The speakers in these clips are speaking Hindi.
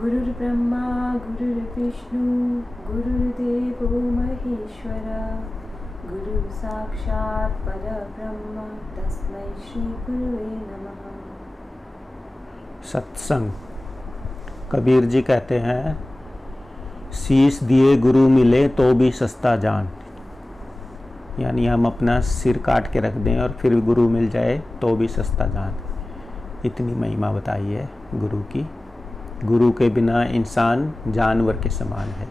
गुरुर्ब्रह्मा गुरुर्विष्णु गुरुर्देवो महेश्वरा गुरु साक्षात् परब्रह्म तस्मै श्री गुरुवे नमः। सत्संग। कबीर जी कहते हैं, शीश दिए गुरु मिले तो भी सस्ता जान। यानी हम अपना सिर काट के रख दें और फिर गुरु मिल जाए तो भी सस्ता जान। इतनी महिमा बताई है गुरु की। गुरु के बिना इंसान जानवर के समान है,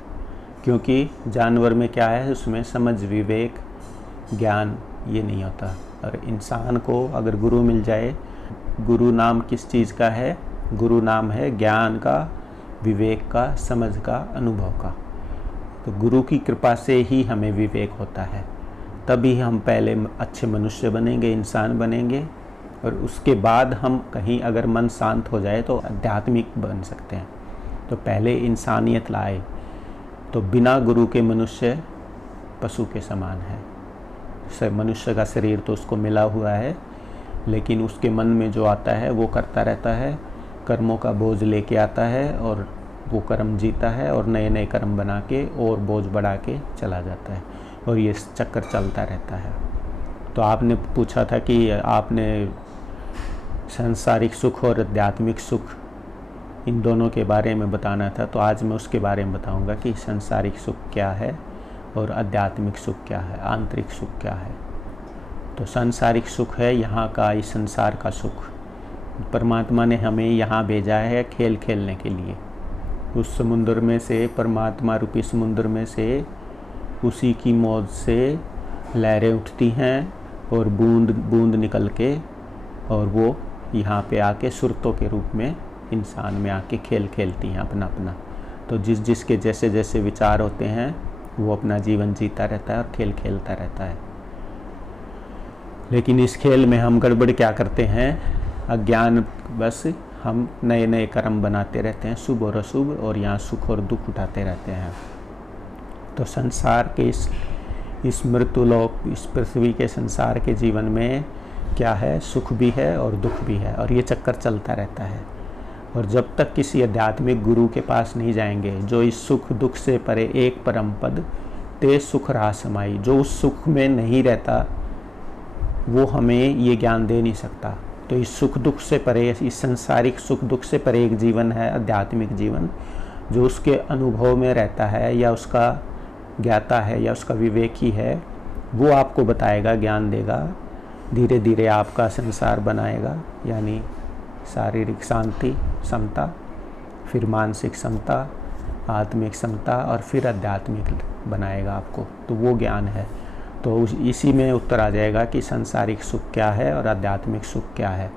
क्योंकि जानवर में क्या है, उसमें समझ, विवेक, ज्ञान ये नहीं होता। और इंसान को अगर गुरु मिल जाए, गुरु नाम किस चीज़ का है? गुरु नाम है ज्ञान का, विवेक का, समझ का, अनुभव का। तो गुरु की कृपा से ही हमें विवेक होता है, तभी हम पहले अच्छे मनुष्य बनेंगे, इंसान बनेंगे, और उसके बाद हम कहीं अगर मन शांत हो जाए तो आध्यात्मिक बन सकते हैं। तो पहले इंसानियत लाए। तो बिना गुरु के मनुष्य पशु के समान है। मनुष्य का शरीर तो उसको मिला हुआ है, लेकिन उसके मन में जो आता है वो करता रहता है, कर्मों का बोझ लेके आता है और वो कर्म जीता है और नए नए कर्म बना के और बोझ बढ़ा के चला जाता है, और ये चक्कर चलता रहता है। तो आपने पूछा था कि आपने सांसारिक सुख और आध्यात्मिक सुख, इन दोनों के बारे में बताना था। तो आज मैं उसके बारे में बताऊंगा कि सांसारिक सुख क्या है और आध्यात्मिक सुख क्या है, आंतरिक सुख क्या है। तो सांसारिक सुख है यहाँ का, इस संसार का सुख। परमात्मा ने हमें यहाँ भेजा है खेल खेलने के लिए। उस समुद्र में से, परमात्मा रूपी समुद्र में से, उसी की मौज से लहरें उठती हैं और बूंद बूंद निकल के, और वो यहाँ पे आके सुरतों के रूप में इंसान में आके खेल खेलती हैं अपना अपना। तो जिस जिसके जैसे जैसे विचार होते हैं वो अपना जीवन जीता रहता है और खेल खेलता रहता है। लेकिन इस खेल में हम गड़बड़ क्या करते हैं? अज्ञान बस हम नए नए कर्म बनाते रहते हैं, शुभ और अशुभ, और यहाँ सुख और दुख उठाते रहते हैं। तो संसार के इस मृत्युलोक, इस पृथ्वी के संसार के जीवन में क्या है? सुख भी है और दुख भी है, और ये चक्कर चलता रहता है। और जब तक किसी आध्यात्मिक गुरु के पास नहीं जाएंगे, जो इस सुख दुख से परे एक परम पद ते सुख रहा समाई, जो उस सुख में नहीं रहता, वो हमें ये ज्ञान दे नहीं सकता। तो इस सुख दुख से परे, इस संसारिक सुख दुख से परे एक जीवन है आध्यात्मिक जीवन, जो उसके अनुभव में रहता है या उसका ज्ञाता है या उसका विवेकी है। वो आपको बताएगा, ज्ञान देगा, धीरे धीरे आपका संसार बनाएगा। यानी शारीरिक शांति, समता, फिर मानसिक समता, आत्मिक समता, और फिर आध्यात्मिक बनाएगा आपको। तो वो ज्ञान है। तो इसी में उत्तर आ जाएगा कि सांसारिक सुख क्या है और आध्यात्मिक सुख क्या है।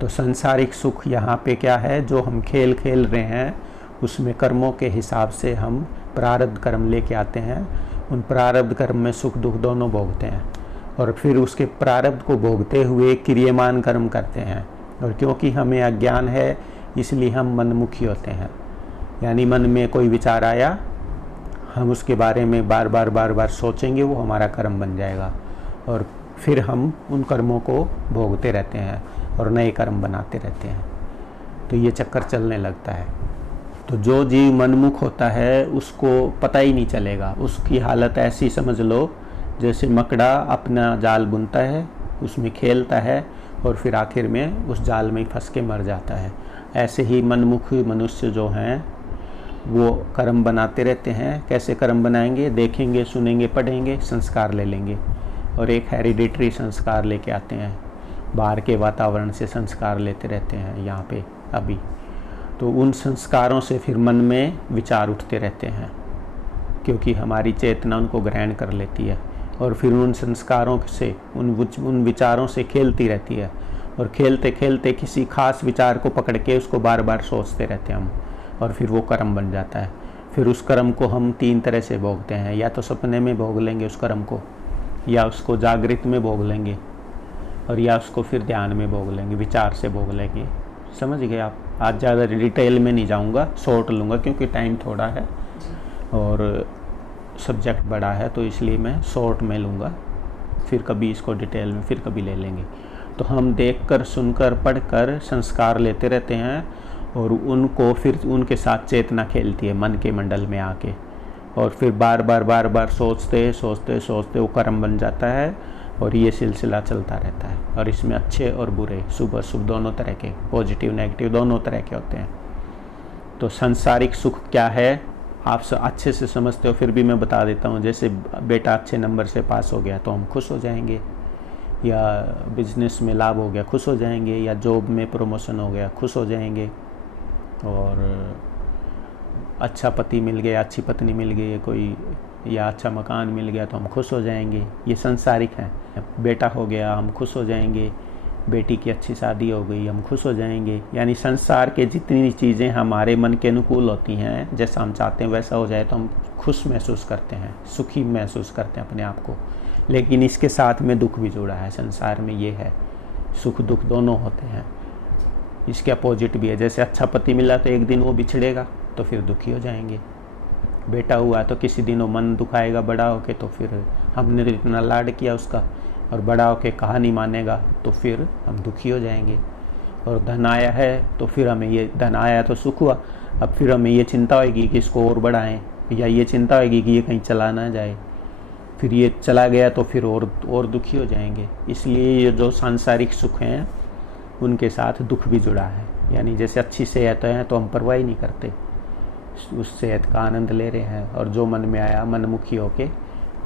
तो सांसारिक सुख यहाँ पे क्या है? जो हम खेल खेल रहे हैं, उसमें कर्मों के हिसाब से हम प्रारब्ध कर्म लेके आते हैं। उन प्रारब्ध कर्म में सुख दुख दोनों भोगते हैं, और फिर उसके प्रारब्ध को भोगते हुए क्रियमान कर्म करते हैं। और क्योंकि हमें अज्ञान है, इसलिए हम मनमुखी होते हैं। यानी मन में कोई विचार आया, हम उसके बारे में बार बार सोचेंगे, वो हमारा कर्म बन जाएगा, और फिर हम उन कर्मों को भोगते रहते हैं और नए कर्म बनाते रहते हैं। तो ये चक्कर चलने लगता है। तो जो जीव मनमुख होता है उसको पता ही नहीं चलेगा। उसकी हालत ऐसी समझ लो जैसे मकड़ा अपना जाल बुनता है, उसमें खेलता है, और फिर आखिर में उस जाल में फंस के मर जाता है। ऐसे ही मनमुख मनुष्य जो हैं वो कर्म बनाते रहते हैं। कैसे कर्म बनाएंगे? देखेंगे, सुनेंगे, पढ़ेंगे, संस्कार ले लेंगे, और एक हेरिडिटरी संस्कार लेके आते हैं। बाहर के वातावरण से संस्कार लेते रहते हैं यहाँ पे अभी। तो उन संस्कारों से फिर मन में विचार उठते रहते हैं, क्योंकि हमारी चेतना उनको ग्रहण कर लेती है, और फिर उन संस्कारों से, उन विचारों से खेलती रहती है, और खेलते खेलते किसी खास विचार को पकड़ के उसको बार बार सोचते रहते हैं हम, और फिर वो कर्म बन जाता है। फिर उस कर्म को हम तीन तरह से भोगते हैं। या तो सपने में भोग लेंगे उस कर्म को, या उसको जागृत में भोग लेंगे, और या उसको फिर ध्यान में भोग लेंगे, विचार से भोग लेंगे। समझ गए आप? आज ज़्यादा डिटेल में नहीं जाऊँगा, शॉर्ट लूँगा क्योंकि टाइम थोड़ा है और सब्जेक्ट बड़ा है, तो इसलिए मैं शॉर्ट में लूँगा। फिर कभी इसको डिटेल में फिर कभी ले लेंगे। तो हम देखकर, सुनकर, पढ़कर संस्कार लेते रहते हैं, और उनको फिर उनके साथ चेतना खेलती है मन के मंडल में आके, और फिर बार बार सोचते सोचते सोचते वो कर्म बन जाता है, और ये सिलसिला चलता रहता है। और इसमें अच्छे और बुरे, शुभ अशुभ दोनों तरह के, पॉजिटिव नेगेटिव दोनों तरह के होते हैं। तो सांसारिक सुख क्या है आप अच्छे से समझते हो, फिर भी मैं बता देता हूँ। जैसे बेटा अच्छे नंबर से पास हो गया तो हम खुश हो जाएंगे, या बिजनेस में लाभ हो गया खुश हो जाएंगे, या जॉब में प्रमोशन हो गया खुश हो जाएंगे, और अच्छा पति मिल गया, अच्छी पत्नी मिल गई कोई, या अच्छा मकान मिल गया तो हम खुश हो जाएंगे। ये संसारिक है। बेटा हो गया हम खुश हो जाएंगे, बेटी की अच्छी शादी हो गई हम खुश हो जाएंगे। यानी संसार के जितनी चीज़ें हमारे मन के अनुकूल होती हैं, जैसा हम चाहते हैं वैसा हो जाए तो हम खुश महसूस करते हैं, सुखी महसूस करते हैं अपने आप को। लेकिन इसके साथ में दुख भी जुड़ा है। संसार में ये है, सुख दुख दोनों होते हैं। इसके अपोजिट भी है। जैसे अच्छा पति मिला तो एक दिन वो बिछड़ेगा तो फिर दुखी हो जाएंगे। बेटा हुआ तो किसी दिन वो मन दुखाएगा बड़ा होके, तो फिर हमने तो इतना लाड किया उसका, और बड़ा होके कहा नहीं मानेगा तो फिर हम दुखी हो जाएंगे। और धन आया है तो फिर हमें ये, धन आया तो सुख हुआ, अब फिर हमें ये चिंता होगी कि इसको और बढ़ाएं, या ये चिंता होगी कि ये कहीं चला ना जाए। फिर ये चला गया तो फिर और दुखी हो जाएंगे। इसलिए ये जो सांसारिक सुख हैं उनके साथ दुख भी जुड़ा है। यानी जैसे अच्छी सेहत है तो हम परवाह नहीं करते, उस सेहत का आनंद ले रहे हैं, और जो मन में आया मनमुखी होके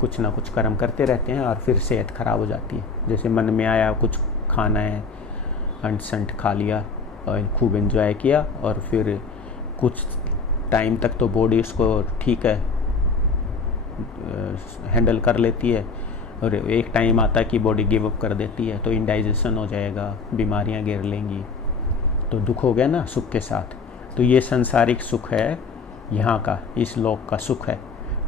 कुछ ना कुछ कर्म करते रहते हैं, और फिर सेहत खराब हो जाती है। जैसे मन में आया कुछ खाना है, अंट संट खा लिया और खूब एंजॉय किया, और फिर कुछ टाइम तक तो बॉडी उसको ठीक है हैंडल कर लेती है, और एक टाइम आता है कि बॉडी गिव अप कर देती है, तो इंडाइजेशन हो जाएगा, बीमारियां घेर लेंगी, तो दुख हो गया ना सुख के साथ। तो ये संसारिक सुख है, यहाँ का इस लोक का सुख है।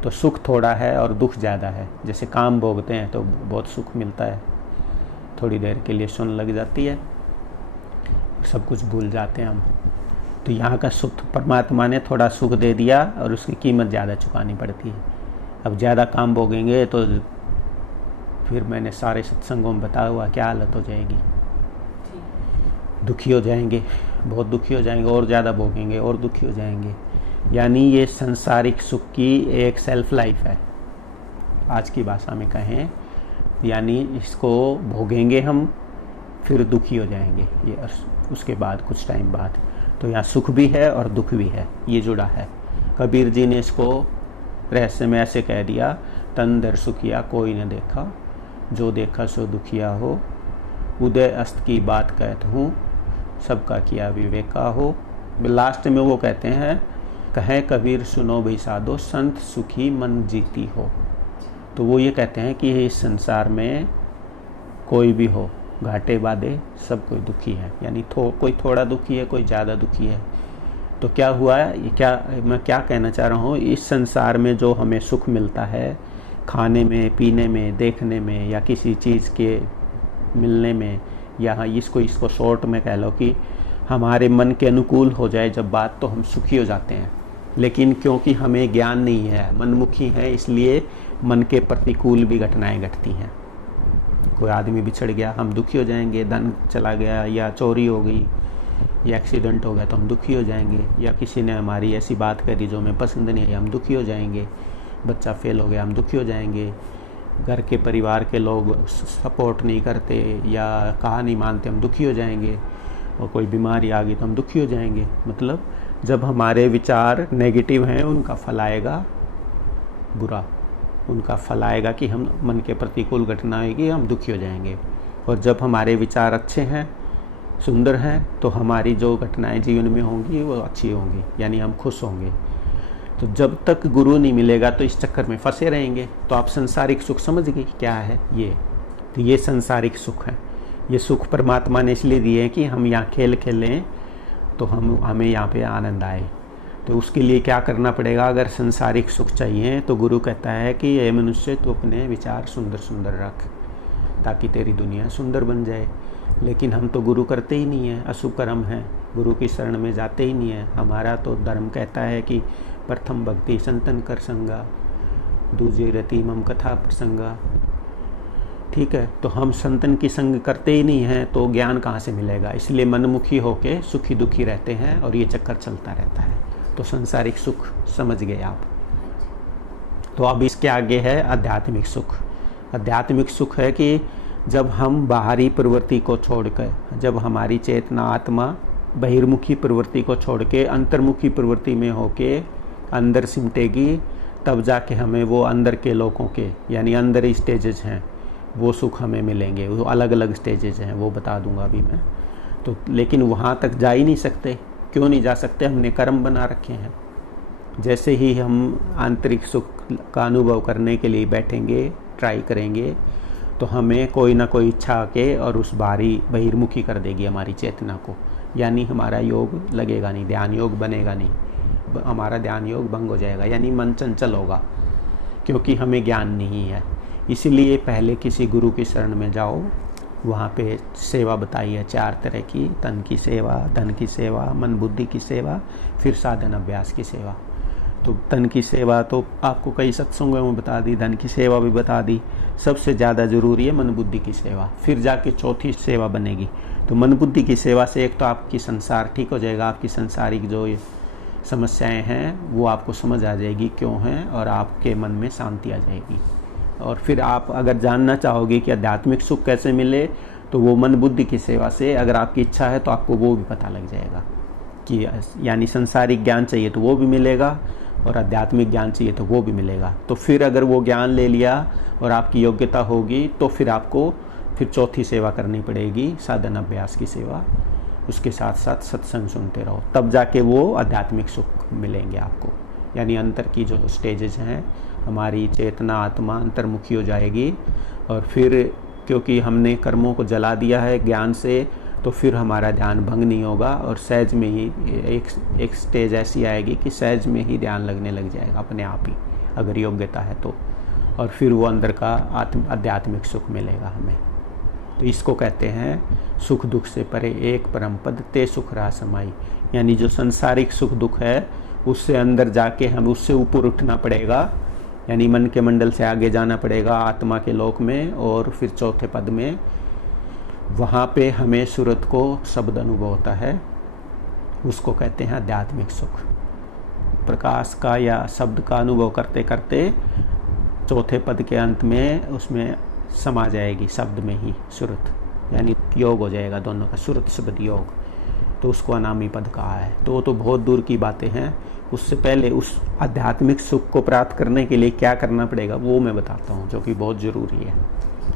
तो सुख थोड़ा है और दुख ज़्यादा है। जैसे काम भोगते हैं तो बहुत सुख मिलता है, थोड़ी देर के लिए सुन लग जाती है, सब कुछ भूल जाते हैं हम। तो यहाँ का सुख परमात्मा ने थोड़ा सुख दे दिया और उसकी कीमत ज़्यादा चुकानी पड़ती है। अब ज़्यादा काम भोगेंगे तो फिर मैंने सारे सत्संगों में बताया हुआ क्या हालत हो जाएगी, दुखी हो जाएंगे, बहुत दुखी हो जाएंगे, और ज़्यादा भोगेंगे और दुखी हो जाएंगे। यानी ये संसारिक सुख की एक सेल्फ लाइफ है, आज की भाषा में कहें। यानी इसको भोगेंगे हम, फिर दुखी हो जाएंगे ये उसके बाद कुछ टाइम बाद। तो यहाँ सुख भी है और दुख भी है, ये जुड़ा है। कबीर जी ने इसको रहस्य में ऐसे कह दिया, तन दर सुखिया कोई न देखा, जो देखा सो दुखिया हो, उदय अस्त की बात कहता हूँ, सबका किया विवेका हो। लास्ट में वो कहते हैं, कहें कबीर सुनो भाई साधो, संत सुखी मन जीती हो। तो वो ये कहते हैं कि इस संसार में कोई भी हो, घाटे बादे सब कोई दुखी है। यानी कोई थोड़ा दुखी है, कोई ज़्यादा दुखी है। तो क्या हुआ है, मैं क्या कहना चाह रहा हूँ, इस संसार में जो हमें सुख मिलता है, खाने में, पीने में, देखने में, या किसी चीज़ के मिलने में, या इसको शॉर्ट में कह लो कि हमारे मन के अनुकूल हो जाए जब बात, तो हम सुखी हो जाते हैं। लेकिन क्योंकि हमें ज्ञान नहीं है, मनमुखी है, इसलिए मन के प्रतिकूल भी घटनाएं घटती हैं। कोई आदमी बिछड़ गया हम दुखी हो जाएंगे, धन चला गया, या चोरी हो गई, या एक्सीडेंट हो गया तो हम दुखी हो जाएंगे, या किसी ने हमारी ऐसी बात करी जो हमें पसंद नहीं आई, हम दुखी हो जाएंगे, बच्चा फेल हो गया हम दुखी हो जाएंगे, घर के परिवार के लोग सपोर्ट नहीं करते या कहा नहीं मानते हम दुखी हो जाएंगे, और कोई बीमारी आ गई तो हम दुखी हो जाएंगे। मतलब जब हमारे विचार नेगेटिव हैं उनका फल आएगा बुरा, उनका फल आएगा कि हम मन के प्रतिकूल घटना आएगी, हम दुखी हो जाएंगे। और जब हमारे विचार अच्छे हैं, सुंदर हैं, तो हमारी जो घटनाएं जीवन में होंगी वो अच्छी होंगी, यानी हम खुश होंगे। तो जब तक गुरु नहीं मिलेगा तो इस चक्कर में फंसे रहेंगे। तो आप संसारिक सुख समझ गए कि क्या है ये। तो ये संसारिक सुख है। ये सुख परमात्मा ने इसलिए दिए हैं कि हम यहाँ खेल खेलें तो हमें यहाँ पे आनंद आए। तो उसके लिए क्या करना पड़ेगा, अगर संसारिक सुख चाहिए तो गुरु कहता है कि ये मनुष्य तो अपने विचार सुंदर सुंदर रख, ताकि तेरी दुनिया सुंदर बन जाए। लेकिन हम तो गुरु करते ही नहीं हैं, अशुभ कर्म है, गुरु की शरण में जाते ही नहीं है। हमारा तो धर्म कहता है कि प्रथम भक्ति संतन कर संगा, दूजे रति मम कथा प्रसंगा, ठीक है। तो हम संतन की संग करते ही नहीं हैं तो ज्ञान कहाँ से मिलेगा। इसलिए मनमुखी होके सुखी दुखी रहते हैं और ये चक्कर चलता रहता है। तो संसारिक सुख समझ गए आप। तो अब इसके आगे है आध्यात्मिक सुख। आध्यात्मिक सुख है कि जब हम बाहरी प्रवृत्ति को छोड़कर, जब हमारी चेतना आत्मा बहिर्मुखी प्रवृत्ति को छोड़ के अंतर्मुखी प्रवृत्ति में होके अंदर सिमटेगी, तब जाके हमें वो अंदर के लोगों के यानी अंदर स्टेजेस हैं वो सुख हमें मिलेंगे। वो अलग अलग स्टेजेस हैं, वो बता दूंगा अभी मैं। तो लेकिन वहाँ तक जा ही नहीं सकते। क्यों नहीं जा सकते? हमने कर्म बना रखे हैं। जैसे ही हम आंतरिक सुख का अनुभव करने के लिए बैठेंगे, ट्राई करेंगे, तो हमें कोई ना कोई इच्छा आके और उस बाहरी बहिर्मुखी कर देगी हमारी चेतना को। यानी हमारा योग लगेगा नहीं, ध्यान योग बनेगा नहीं, हमारा ध्यान योग भंग हो जाएगा, यानी मन चंचल होगा, क्योंकि हमें ज्ञान नहीं है। इसीलिए पहले किसी गुरु की शरण में जाओ। वहाँ पे सेवा बताई है 4 तरह की: तन की सेवा, धन की सेवा, मन बुद्धि की सेवा, फिर साधन अभ्यास की सेवा। तो तन की सेवा तो आपको कई सत्संगों में बता दी, धन की सेवा भी बता दी। सबसे ज़्यादा ज़रूरी है मन बुद्धि की सेवा, फिर जाके चौथी सेवा बनेगी। तो मन बुद्धि की सेवा से एक तो आपकी संसार ठीक हो जाएगा, आपकी संसारिक जो समस्याएं हैं वो आपको समझ आ जाएगी क्यों हैं, और आपके मन में शांति आ जाएगी। और फिर आप अगर जानना चाहोगे कि आध्यात्मिक सुख कैसे मिले, तो वो मन बुद्धि की सेवा से अगर आपकी इच्छा है तो आपको वो भी पता लग जाएगा कि यानी संसारिक ज्ञान चाहिए तो वो भी मिलेगा और आध्यात्मिक ज्ञान चाहिए तो वो भी मिलेगा। तो फिर अगर वो ज्ञान ले लिया और आपकी योग्यता होगी तो फिर आपको फिर चौथी सेवा करनी पड़ेगी, साधन अभ्यास की सेवा। उसके साथ साथ सत्संग सुनते रहो, तब जाके वो आध्यात्मिक सुख मिलेंगे आपको। यानी अंतर की जो स्टेजेस हैं, हमारी चेतना आत्मा अंतर्मुखी हो जाएगी। और फिर क्योंकि हमने कर्मों को जला दिया है ज्ञान से, तो फिर हमारा ध्यान भंग नहीं होगा और सहज में ही एक स्टेज ऐसी आएगी कि सहज में ही ध्यान लगने लग जाएगा अपने आप ही, अगर योग्यता है तो। और फिर वो अंदर का आध्यात्मिक सुख मिलेगा हमें। तो इसको कहते हैं सुख दुख से परे एक परम पद ते सुख रहा समाई। यानी जो संसारिक सुख दुख है उससे अंदर जाके हम उससे ऊपर उठना पड़ेगा, यानी मन के मंडल से आगे जाना पड़ेगा आत्मा के लोक में। और फिर चौथे पद में वहाँ पे हमें सूरत को शब्द अनुभव होता है, उसको कहते हैं आध्यात्मिक सुख। प्रकाश का या शब्द का अनुभव करते करते चौथे पद के अंत में उसमें समा जाएगी शब्द में ही सूरत, यानी योग हो जाएगा दोनों का, सूरत शब्द योग। तो उसको अनामी पद कहा है। तो वो तो बहुत दूर की बातें हैं। उससे पहले उस आध्यात्मिक सुख को प्राप्त करने के लिए क्या करना पड़ेगा वो मैं बताता हूँ, जो कि बहुत ज़रूरी है।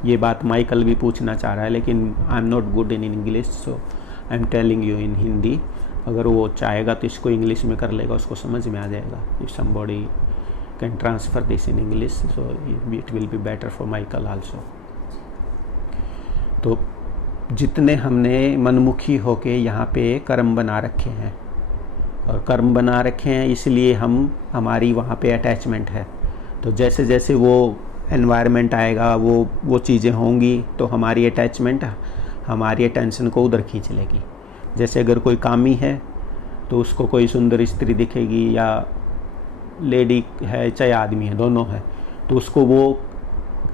ये बात माइकल भी पूछना चाह रहा है, लेकिन I am not good in English, so I am telling you in Hindi. अगर वो चाहेगा तो इसको इंग्लिश में कर लेगा, उसको समझ में आ जाएगा। If somebody can transfer this in English, so it will be better for Michael also. तो जितने हमने मनमुखी होके यहाँ पे कर्म बना रखे हैं, और कर्म बना रखे हैं इसलिए हमारी वहाँ पे अटैचमेंट है। तो जैसे जैसे वो एनवायरनमेंट आएगा, वो चीज़ें होंगी, तो हमारी अटैचमेंट हमारी अटेंशन को उधर खींच लेगी। जैसे अगर कोई कामी है तो उसको कोई सुंदर स्त्री दिखेगी, या लेडी है चाहे आदमी है, दोनों है, तो उसको वो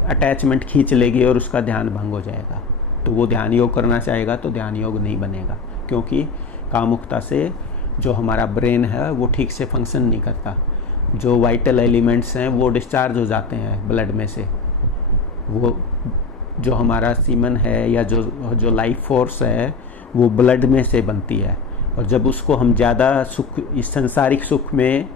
अटैचमेंट खींच लेगी और उसका ध्यान भंग हो जाएगा। तो वो ध्यान योग करना चाहेगा तो ध्यान योग नहीं बनेगा, क्योंकि कामुकता से जो हमारा ब्रेन है वो ठीक से फंक्शन नहीं करता। जो वाइटल एलिमेंट्स हैं वो डिस्चार्ज हो जाते हैं ब्लड में से। वो जो हमारा सीमन है या जो लाइफ फोर्स है वो ब्लड में से बनती है। और जब उसको हम ज़्यादा सुख, इस संसारिक सुख में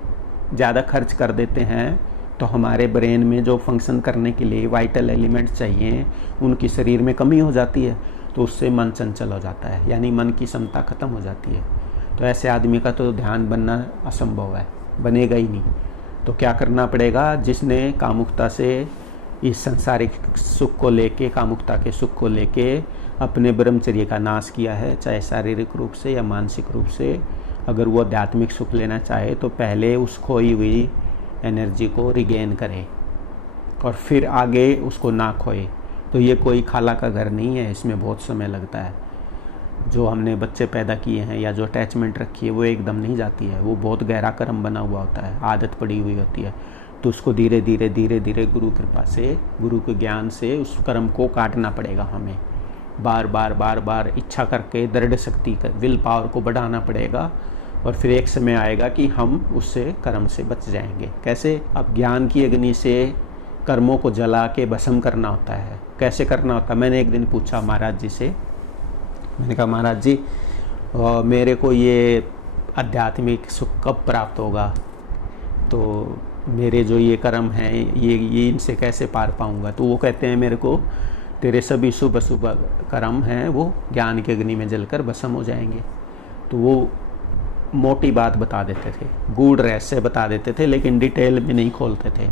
ज़्यादा खर्च कर देते हैं, तो हमारे ब्रेन में जो फंक्शन करने के लिए वाइटल एलिमेंट्स चाहिए उनकी शरीर में कमी हो जाती है। तो उससे मन चंचल हो जाता है, यानी मन की क्षमता खत्म हो जाती है। तो ऐसे आदमी का तो ध्यान बनना असंभव है, बनेगा ही नहीं। तो क्या करना पड़ेगा? जिसने कामुकता से इस संसारिक सुख को लेके, कामुकता के सुख को लेके अपने ब्रह्मचर्य का नाश किया है, चाहे शारीरिक रूप से या मानसिक रूप से, अगर वो आध्यात्मिक सुख लेना चाहे तो पहले उस खोई हुई एनर्जी को रिगेन करे और फिर आगे उसको ना खोए। तो ये कोई खाला का घर नहीं है, इसमें बहुत समय लगता है। जो हमने बच्चे पैदा किए हैं या जो अटैचमेंट रखी है वो एकदम नहीं जाती है, वो बहुत गहरा कर्म बना हुआ होता है, आदत पड़ी हुई होती है। तो उसको धीरे धीरे धीरे धीरे गुरु कृपा से, गुरु के ज्ञान से उस कर्म को काटना पड़ेगा हमें। बार बार बार बार इच्छा करके दृढ़ शक्ति का विल पावर को बढ़ाना पड़ेगा, और फिर एक समय आएगा कि हम उससे कर्म से बच जाएंगे। कैसे? अब ज्ञान की अग्नि से कर्मों को जला के भस्म करना होता है। कैसे करना होता है? मैंने एक दिन पूछा महाराज जी से, मैंने कहा महाराज जी मेरे को ये आध्यात्मिक सुख कब प्राप्त होगा? तो मेरे जो ये कर्म हैं ये इनसे कैसे पार पाऊंगा? तो वो कहते हैं मेरे को तेरे सभी शुभ अशुभ कर्म हैं वो ज्ञान की अग्नि में जलकर भस्म हो जाएंगे। तो वो मोटी बात बता देते थे, गूढ़ रहस्य बता देते थे, लेकिन डिटेल में नहीं खोलते थे,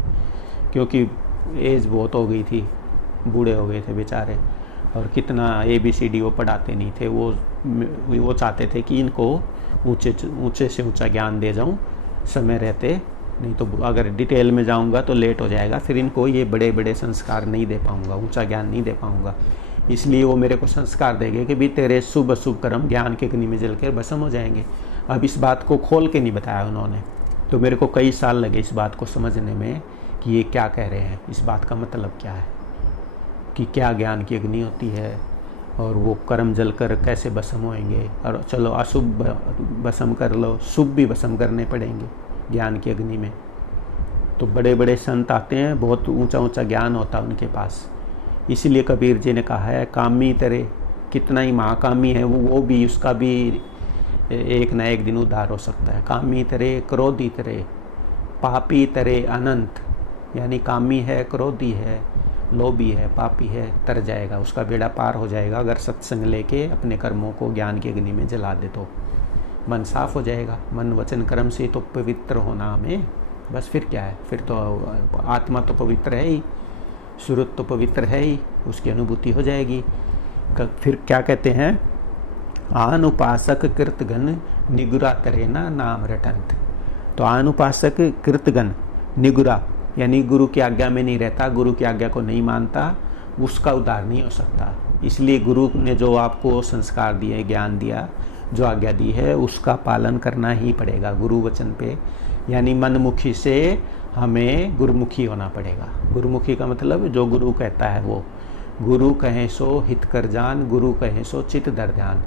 क्योंकि एज बहुत हो गई थी, बूढ़े हो गए थे बेचारे, और कितना ABCD वो पढ़ाते नहीं थे। वो चाहते थे कि इनको ऊंचे से ऊंचा ज्ञान दे जाऊं समय रहते, नहीं तो अगर डिटेल में जाऊंगा तो लेट हो जाएगा, फिर इनको ये बड़े बड़े संस्कार नहीं दे पाऊंगा, ऊंचा ज्ञान नहीं दे पाऊंगा। इसलिए वो मेरे को संस्कार देंगे कि भी तेरे शुभ अशुभ कर्म ज्ञान के अग्नि में जलकर भस्म हो जाएंगे। अब इस बात को खोल के नहीं बताया उन्होंने, तो मेरे को कई साल लगे इस बात को समझने में कि ये क्या कह रहे हैं, इस बात का मतलब क्या है, कि क्या ज्ञान की अग्नि होती है और वो कर्म जलकर कैसे भस्म होएंगे। और चलो अशुभ भस्म कर लो, शुभ भी भस्म करने पड़ेंगे ज्ञान की अग्नि में। तो बड़े बड़े संत आते हैं, बहुत ऊंचा ऊंचा ज्ञान होता है उनके पास। इसलिए कबीर जी ने कहा है कामी तेरे, कितना ही महाकामी है वो भी, उसका भी एक न एक दिन उद्धार हो सकता है। कामी तेरे, क्रोधी तेरे, पापी तेरे अनंत, यानी कामी है, क्रोधी है, लोभी है, पापी है, तर जाएगा, उसका बेड़ा पार हो जाएगा अगर सत्संग लेके अपने कर्मों को ज्ञान की अग्नि में जला दे तो। मन साफ हो जाएगा, मन वचन कर्म से तो पवित्र होना हमें, बस फिर क्या है, फिर तो आत्मा तो पवित्र है ही, सुरत तो पवित्र है ही, उसकी अनुभूति हो जाएगी। फिर क्या कहते हैं? आनुपासक कृतगण निगुरा तरेना नाम रटंत। तो आनुपासक कृतगण निगुरा, यानी गुरु की आज्ञा में नहीं रहता, गुरु की आज्ञा को नहीं मानता, उसका उद्धार नहीं हो सकता। इसलिए गुरु ने जो आपको संस्कार दिए, ज्ञान दिया, जो आज्ञा दी है, उसका पालन करना ही पड़ेगा गुरु वचन पे। यानी मनमुखी से हमें गुरुमुखी होना पड़ेगा। गुरुमुखी का मतलब जो गुरु कहता है वो, गुरु कहे सो हित कर जान, गुरु कहे सो चित धर ध्यान।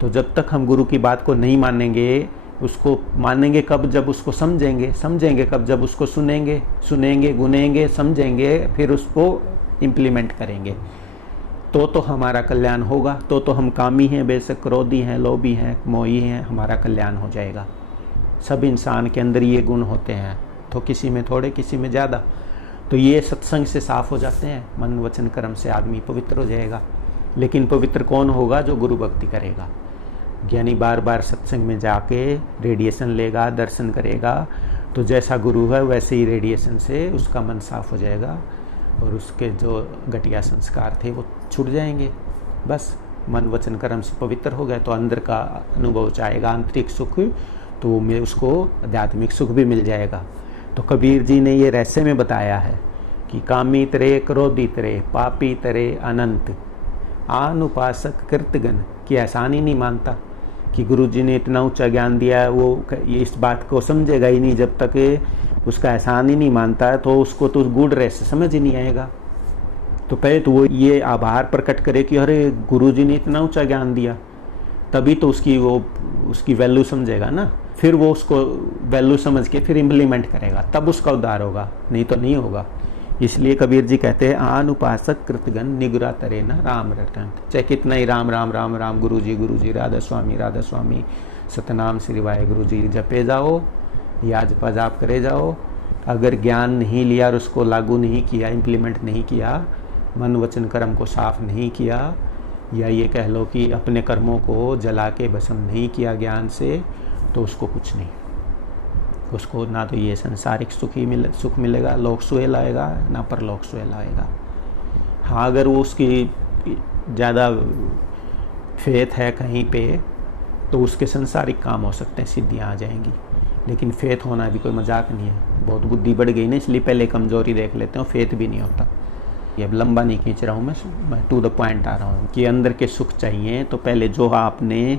तो जब तक हम गुरु की बात को नहीं मानेंगे, उसको मानेंगे कब? जब उसको समझेंगे। समझेंगे कब? जब उसको सुनेंगे, गुनेंगे, समझेंगे, फिर उसको इम्प्लीमेंट करेंगे, तो हमारा कल्याण होगा। तो हम कामी हैं, बेशक क्रोधी हैं, लोभी हैं, मोही हैं, हमारा कल्याण हो जाएगा। सब इंसान के अंदर ये गुण होते हैं, तो किसी में थोड़े, किसी में ज़्यादा। तो ये सत्संग से साफ हो जाते हैं, मन वचन कर्म से आदमी पवित्र हो जाएगा। लेकिन पवित्र कौन होगा? जो गुरु भक्ति करेगा, यानी बार बार सत्संग में जाके रेडिएशन लेगा, दर्शन करेगा, तो जैसा गुरु है वैसे ही रेडिएशन से उसका मन साफ हो जाएगा और उसके जो घटिया संस्कार थे वो छूट जाएंगे। बस मन वचन कर्म से पवित्र हो गए तो अंदर का अनुभव चाहेगा, आंतरिक सुख, तो उसको आध्यात्मिक सुख भी मिल जाएगा। तो कबीर जी ने ये रहस्य में बताया है कि कामी तरे, क्रोधी तरे, पापी तरे अनंत, आनुपासक कृतगण, की एहसान ही नहीं मानता कि गुरु जी ने इतना ऊंचा ज्ञान दिया है, वो ये इस बात को समझेगा ही नहीं। जब तक उसका एहसान ही नहीं मानता तो उसको तो गूढ़ रहस्य समझ ही नहीं आएगा। तो पहले तो वो ये आभार प्रकट करे कि अरे गुरु जी ने इतना ऊंचा ज्ञान दिया, तभी तो उसकी वैल्यू समझेगा ना। फिर वो उसको वैल्यू समझ के फिर इम्प्लीमेंट करेगा, तब उसका उद्धार होगा, नहीं तो नहीं होगा। इसलिए कबीर जी कहते हैं आनुपासक कृतगण निगुरा तरे न राम रटन। चाहे कितना ही राम राम राम राम, गुरु जी राधा स्वामी सतनाम श्री वाहेगुरु जी जपे जाओ या जपा जाप करे जाओ, अगर ज्ञान नहीं लिया और उसको लागू नहीं किया, इम्प्लीमेंट नहीं किया, मन वचन कर्म को साफ नहीं किया, या ये कह लो कि अपने कर्मों को जला के भस्म नहीं किया ज्ञान से, तो उसको कुछ नहीं, उसको ना तो ये सांसारिक सुख मिलेगा, लोक सुहेल आएगा, ना परलोक सुहेल आएगा। हाँ, अगर वो उसकी ज़्यादा फेथ है कहीं पे, तो उसके सांसारिक काम हो सकते हैं, सिद्धियाँ आ जाएंगी। लेकिन फेथ होना भी कोई मजाक नहीं है। बहुत बुद्धि बढ़ गई ना, इसलिए पहले कमज़ोरी देख लेते हैं, फेथ भी नहीं होता। ये अब लंबा नहीं खींच रहा हूँ मैं टू द पॉइंट आ रहा हूँ कि अंदर के सुख चाहिए तो पहले जो आपने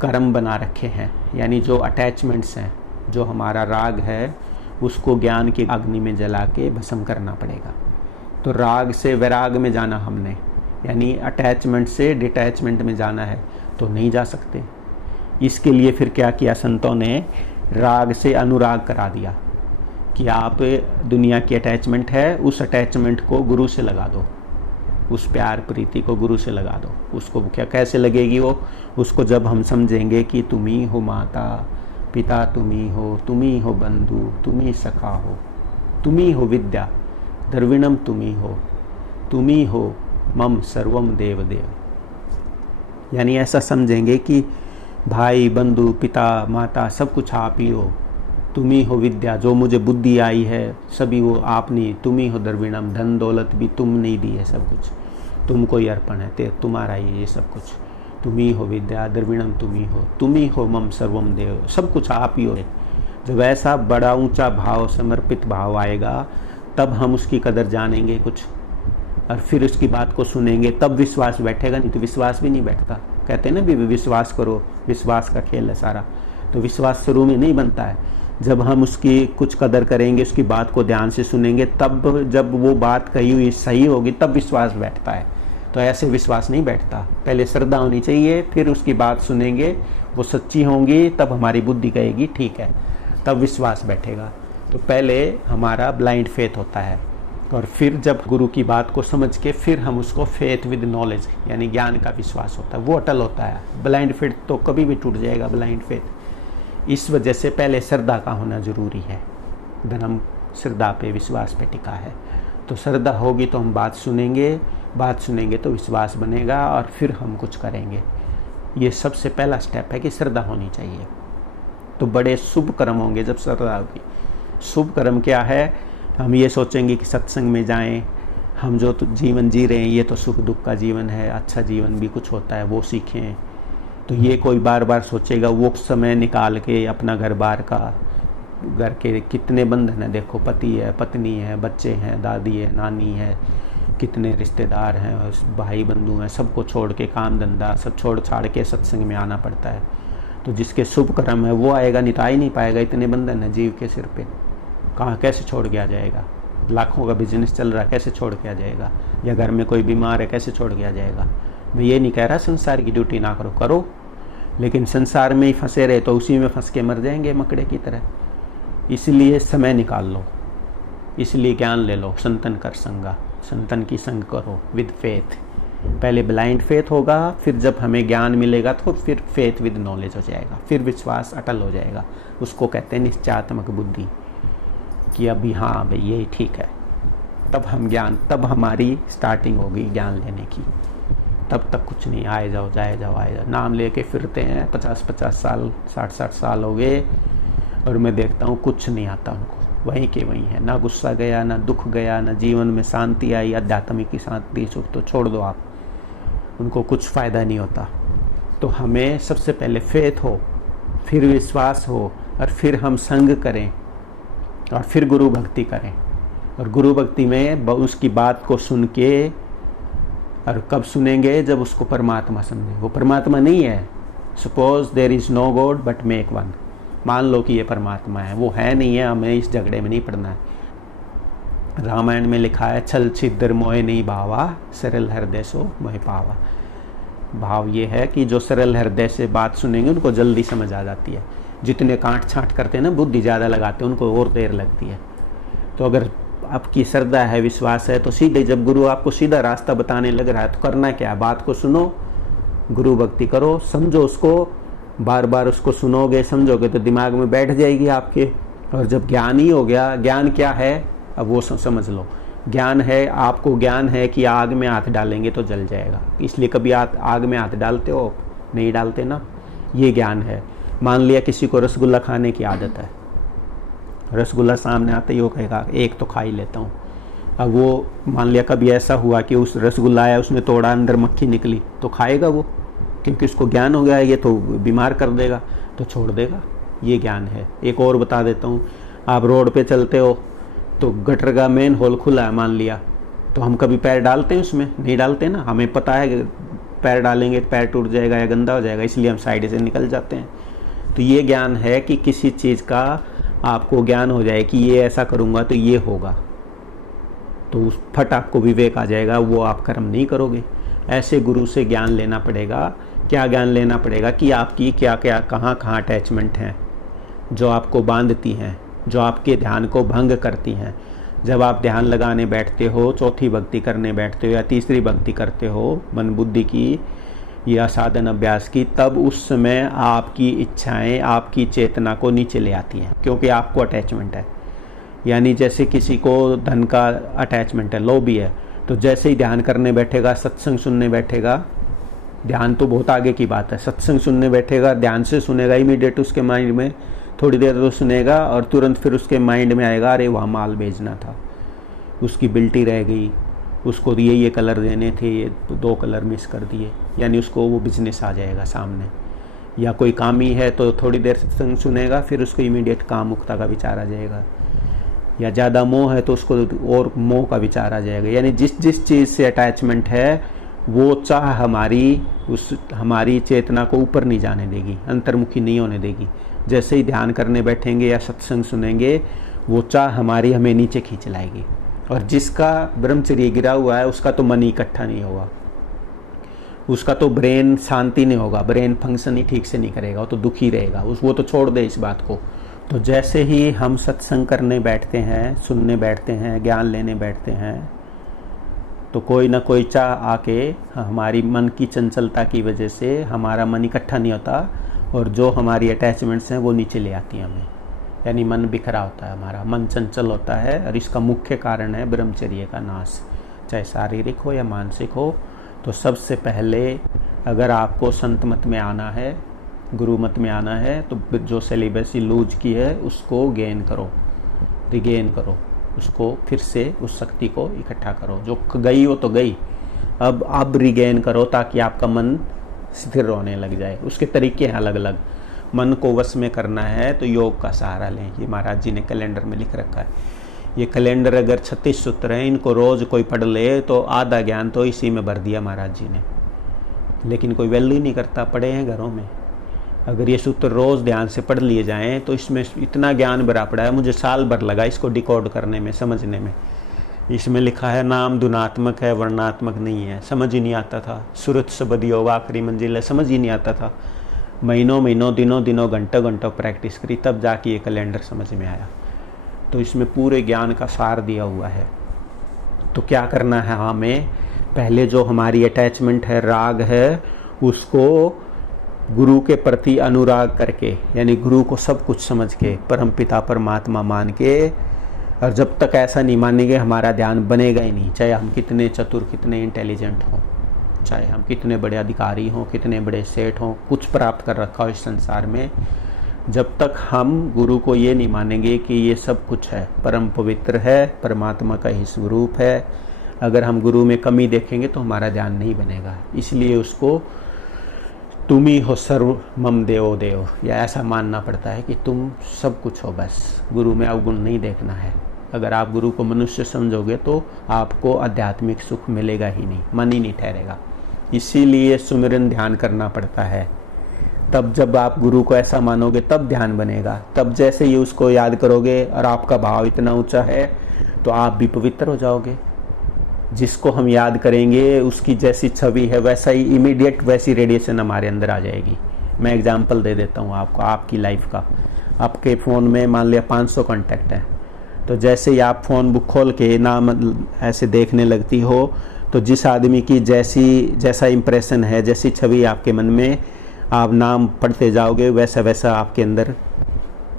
कर्म बना रखे हैं, यानी जो अटैचमेंट्स हैं, जो हमारा राग है, उसको ज्ञान की अग्नि में जला के भस्म करना पड़ेगा। तो राग से वैराग में जाना हमने, यानी अटैचमेंट से डिटैचमेंट में जाना है, तो नहीं जा सकते। इसके लिए फिर क्या किया संतों ने, राग से अनुराग करा दिया कि आप दुनिया की अटैचमेंट है, उस अटैचमेंट को गुरु से लगा दो, उस प्यार प्रीति को गुरु से लगा दो। उसको क्या कैसे लगेगी वो, उसको जब हम समझेंगे कि तुम ही हो माता पिता, तुम ही हो बंधु, तुम ही सखा हो, तुम ही हो विद्या द्रविणम, तुम ही हो मम सर्वम देव देव। यानी ऐसा समझेंगे कि भाई बंधु पिता माता सब कुछ आप ही हो, तुम ही हो विद्या, जो मुझे बुद्धि आई है सभी वो आपने, तुम ही हो द्रविणम, धन दौलत भी तुमने दी है, सब कुछ तुमको ही अर्पण है, तुम्हारा ही ये सब कुछ, तुम ही हो विद्या द्रविणम, तुम ही हो मम सर्वम देव, सब कुछ आप ही हो। जब ऐसा बड़ा ऊंचा भाव समर्पित भाव आएगा तब हम उसकी कदर जानेंगे कुछ, और फिर उसकी बात को सुनेंगे, तब विश्वास बैठेगा, नहीं तो विश्वास भी नहीं बैठता। कहते हैं ना भी विश्वास करो, विश्वास का खेल है सारा, तो विश्वास शुरू में नहीं बनता है। जब हम उसकी कुछ कदर करेंगे, उसकी बात को ध्यान से सुनेंगे, तब जब वो बात कही हुई सही होगी तब विश्वास बैठता है। तो ऐसे विश्वास नहीं बैठता, पहले श्रद्धा होनी चाहिए, फिर उसकी बात सुनेंगे, वो सच्ची होंगी, तब हमारी बुद्धि कहेगी ठीक है, तब विश्वास बैठेगा। तो पहले हमारा ब्लाइंड फेथ होता है, और फिर जब गुरु की बात को समझ के फिर हम उसको फेथ विद नॉलेज यानी ज्ञान का विश्वास होता है, वो अटल होता है। ब्लाइंड फेथ तो कभी भी टूट जाएगा, ब्लाइंड फेथ। इस वजह से पहले श्रद्धा का होना जरूरी है, धर्म श्रद्धा पे विश्वास पे टिका है। तो श्रद्धा होगी तो हम बात सुनेंगे तो विश्वास बनेगा, और फिर हम कुछ करेंगे। ये सबसे पहला स्टेप है कि श्रद्धा होनी चाहिए। तो बड़े शुभ कर्म होंगे जब श्रद्धा होगी। शुभ कर्म क्या है, हम ये सोचेंगे कि सत्संग में जाएं, हम जो तो जीवन जी रहे हैं ये तो सुख दुख का जीवन है, अच्छा जीवन भी कुछ होता है वो सीखें। तो ये कोई बार बार सोचेगा, वो समय निकाल के अपना घर बार का, घर के कितने बंधन है, देखो पति है, पत्नी है, बच्चे हैं, दादी है, नानी है, कितने रिश्तेदार हैं, भाई बंधु हैं, सबको छोड़ के काम धंधा सब छोड़ छाड़ के सत्संग में आना पड़ता है। तो जिसके शुभ कर्म है वो आएगा, नहीं तो आ ही नहीं पाएगा। इतने बंधन है जीव के सिर पे, कहाँ कैसे छोड़ के आ जाएगा। लाखों का बिजनेस चल रहा है, कैसे छोड़ के आ जाएगा। या घर में कोई बीमार है, कैसे छोड़ के आ जाएगा। मैं ये नहीं कह रहा संसार की ड्यूटी ना करो, करो, लेकिन संसार में ही फंसे रहे तो उसी में फंस के मर जाएंगे मकड़े की तरह। इसलिए समय निकाल लो, इसलिए ज्ञान ले लो, संतन कर संगा, संतन की संग करो विद फेथ। पहले ब्लाइंड फेथ होगा, फिर जब हमें ज्ञान मिलेगा तो फिर फेथ विद नॉलेज हो जाएगा, फिर विश्वास अटल हो जाएगा। उसको कहते हैं निश्चयात्मक बुद्धि, कि अभी हाँ भाई यही ठीक है। तब हम ज्ञान, तब हमारी स्टार्टिंग होगी ज्ञान लेने की। तब तक कुछ नहीं, आए जाओ जाए जाओ आए जाओ, नाम लेके फिरते हैं। 50-50 साल 60-60 साल हो गए और मैं देखता हूँ कुछ नहीं आता उनको, वहीं के वहीं है। ना गुस्सा गया, ना दुख गया, ना जीवन में शांति आई, आध्यात्मिक की शांति सुख तो छोड़ दो आप, उनको कुछ फ़ायदा नहीं होता। तो हमें सबसे पहले फेथ हो, फिर विश्वास हो, और फिर हम संग करें, और फिर गुरु भक्ति करें। और गुरु भक्ति में उसकी बात को सुन के, और कब सुनेंगे, जब उसको परमात्मा समझें। वो परमात्मा नहीं है, suppose there is no God but make one, मान लो कि ये परमात्मा है, वो है नहीं है, हमें इस झगड़े में नहीं पड़ना है। रामायण में लिखा है, छल छिद्र मोहे नहीं भावा, सरल हृदय सो मोहे पावा। भाव ये है कि जो सरल हृदय से बात सुनेंगे उनको जल्दी समझ आ जाती है। जितने काट छाँट करते हैं ना, बुद्धि ज़्यादा लगाते हैं, उनको और देर लगती है। तो अगर आपकी श्रद्धा है, विश्वास है, तो सीधे जब गुरु आपको सीधा रास्ता बताने लग रहा है तो करना क्या है, बात को सुनो, गुरु भक्ति करो, समझो उसको, बार बार उसको सुनोगे समझोगे तो दिमाग में बैठ जाएगी आपके। और जब ज्ञान ही हो गया, ज्ञान क्या है अब वो समझ लो। ज्ञान है, आपको ज्ञान है कि आग में हाथ डालेंगे तो जल जाएगा, इसलिए कभी आग में हाथ डालते हो? नहीं डालते ना, ये ज्ञान है। मान लिया किसी को रसगुल्ला खाने की आदत है, रसगुल्ला सामने आते ही वो कहेगा एक तो खा ही लेता हूँ। अब वो मान लिया कभी ऐसा हुआ कि उस रसगुल्ला आया, उसने तोड़ा, अंदर मक्खी निकली, तो खाएगा वो, क्योंकि उसको ज्ञान हो गया ये तो बीमार कर देगा, तो छोड़ देगा। ये ज्ञान है। एक और बता देता हूँ, आप रोड पे चलते हो तो गटर का मेन होल खुला है मान लिया, तो हम कभी पैर डालते हैं उसमें? नहीं डालते ना, हमें पता है कि पैर डालेंगे पैर टूट जाएगा या गंदा हो जाएगा, इसलिए हम साइड से निकल जाते हैं। तो ये ज्ञान है कि किसी चीज़ का आपको ज्ञान हो जाए कि ये ऐसा करूँगा तो ये होगा, तो उस फट आपको विवेक आ जाएगा, वो आप कर्म नहीं करोगे। ऐसे गुरु से ज्ञान लेना पड़ेगा। क्या ज्ञान लेना पड़ेगा कि आपकी क्या क्या कहाँ कहाँ अटैचमेंट हैं जो आपको बांधती हैं, जो आपके ध्यान को भंग करती हैं। जब आप ध्यान लगाने बैठते हो, चौथी भक्ति करने बैठते हो या तीसरी भक्ति करते हो मन बुद्धि की या साधन अभ्यास की, तब उस समय आपकी इच्छाएं आपकी चेतना को नीचे ले आती हैं, क्योंकि आपको अटैचमेंट है। यानी जैसे किसी को धन का अटैचमेंट है, लोभी है, तो जैसे ही ध्यान करने बैठेगा, सत्संग सुनने बैठेगा, ध्यान तो बहुत आगे की बात है, सत्संग सुनने बैठेगा, ध्यान से सुनेगा, इमीडिएट उसके माइंड में थोड़ी देर तो सुनेगा और तुरंत फिर उसके माइंड में आएगा, अरे वहाँ माल भेजना था, उसकी बिल्टी रह गई, उसको ये कलर देने थे, ये 2 कलर मिस कर दिए। यानी उसको वो बिजनेस आ जाएगा सामने। या कोई कामी है तो थोड़ी देर सत्संग सुनेगा, फिर उसको इमीडिएट काम मुक्ता का विचार आ जाएगा। या ज़्यादा मोह है तो उसको और मोह का विचार आ जाएगा। यानी जिस जिस चीज़ से अटैचमेंट है वो चाह हमारी चेतना को ऊपर नहीं जाने देगी, अंतर्मुखी नहीं होने देगी। जैसे ही ध्यान करने बैठेंगे या सत्संग सुनेंगे, वो चाह हमें नीचे खींच लाएगी। और जिसका ब्रह्मचर्य गिरा हुआ है उसका तो मन इकट्ठा नहीं होगा, उसका तो ब्रेन शांति नहीं होगा, ब्रेन फंक्शन ही ठीक से नहीं करेगा, वो तो दुखी रहेगा। वो तो छोड़ दे इस बात को। तो जैसे ही हम सत्संग करने बैठते हैं, सुनने बैठते हैं, ज्ञान लेने बैठते हैं, तो कोई ना कोई चाह आके हमारी मन की चंचलता की वजह से हमारा मन इकट्ठा नहीं होता और जो हमारी अटैचमेंट्स हैं वो नीचे ले आती हैं हमें। यानी मन बिखरा होता है, हमारा मन चंचल होता है। और इसका मुख्य कारण है ब्रह्मचर्य का नाश, चाहे शारीरिक हो या मानसिक हो। तो सबसे पहले अगर आपको संत मत में आना है, गुरु मत में आना है, तो जो सेलिबेसी लूज की है उसको गेन करो, रिगेन करो, उसको फिर से उस शक्ति को इकट्ठा करो। जो गई वो तो गई, अब रिगेन करो ताकि आपका मन स्थिर होने लग जाए। उसके तरीके हैं अलग अलग। मन को वश में करना है तो योग का सहारा लें। ये महाराज जी ने कैलेंडर में लिख रखा है। ये कैलेंडर अगर 36 सूत्र हैं, इनको रोज़ कोई पढ़ ले तो आधा ज्ञान तो इसी में भर दिया महाराज जी ने। लेकिन कोई वैल्यू नहीं करता, पढ़े हैं घरों में। अगर ये सूत्र रोज़ ध्यान से पढ़ लिए जाएं तो इसमें इतना ज्ञान भरा पड़ा है, मुझे साल भर लगा इसको डिकोड करने में, समझने में। इसमें लिखा है नाम धुनात्मक है, वर्णात्मक नहीं है, समझ ही नहीं आता था। सुरत शब्द योग आखिरी मंजिल है, समझ ही नहीं आता था। महीनों दिनों घंटों प्रैक्टिस करी, तब जाके ये कैलेंडर समझ में आया। तो इसमें पूरे ज्ञान का सार दिया हुआ है। तो क्या करना है हमें, पहले जो हमारी अटैचमेंट है, राग है, उसको गुरु के प्रति अनुराग करके, यानी गुरु को सब कुछ समझ के, परमपिता परमात्मा मान के। और जब तक ऐसा नहीं मानेंगे हमारा ध्यान बनेगा ही नहीं, चाहे हम कितने चतुर, कितने इंटेलिजेंट हों, चाहे हम कितने बड़े अधिकारी हों, कितने बड़े सेठ हों, कुछ प्राप्त कर रखा हो इस संसार में। जब तक हम गुरु को ये नहीं मानेंगे कि ये सब कुछ है, परम पवित्र है, परमात्मा का ही स्वरूप है, अगर हम गुरु में कमी देखेंगे तो हमारा ध्यान नहीं बनेगा। इसलिए उसको तुम ही हो सर्व मम देवो देव, या ऐसा मानना पड़ता है कि तुम सब कुछ हो, बस गुरु में अवगुण नहीं देखना है। अगर आप गुरु को मनुष्य समझोगे तो आपको आध्यात्मिक सुख मिलेगा ही नहीं, मन ही नहीं ठहरेगा। इसीलिए सुमिरन ध्यान करना पड़ता है। तब जब आप गुरु को ऐसा मानोगे तब ध्यान बनेगा। तब जैसे ही उसको याद करोगे और आपका भाव इतना ऊंचा है तो आप भी पवित्र हो जाओगे। जिसको हम याद करेंगे उसकी जैसी छवि है वैसा ही इमीडिएट वैसी रेडिएशन हमारे अंदर आ जाएगी। मैं एग्जांपल दे देता हूँ आपको, आपकी लाइफ का। आपके फ़ोन में मान लिया 500 कॉन्टैक्ट हैं, तो जैसे ही आप फ़ोन बुक खोल के नाम ऐसे देखने लगती हो, तो जिस आदमी की जैसा इम्प्रेशन है, जैसी छवि आपके मन में, आप नाम पढ़ते जाओगे वैसा वैसा आपके अंदर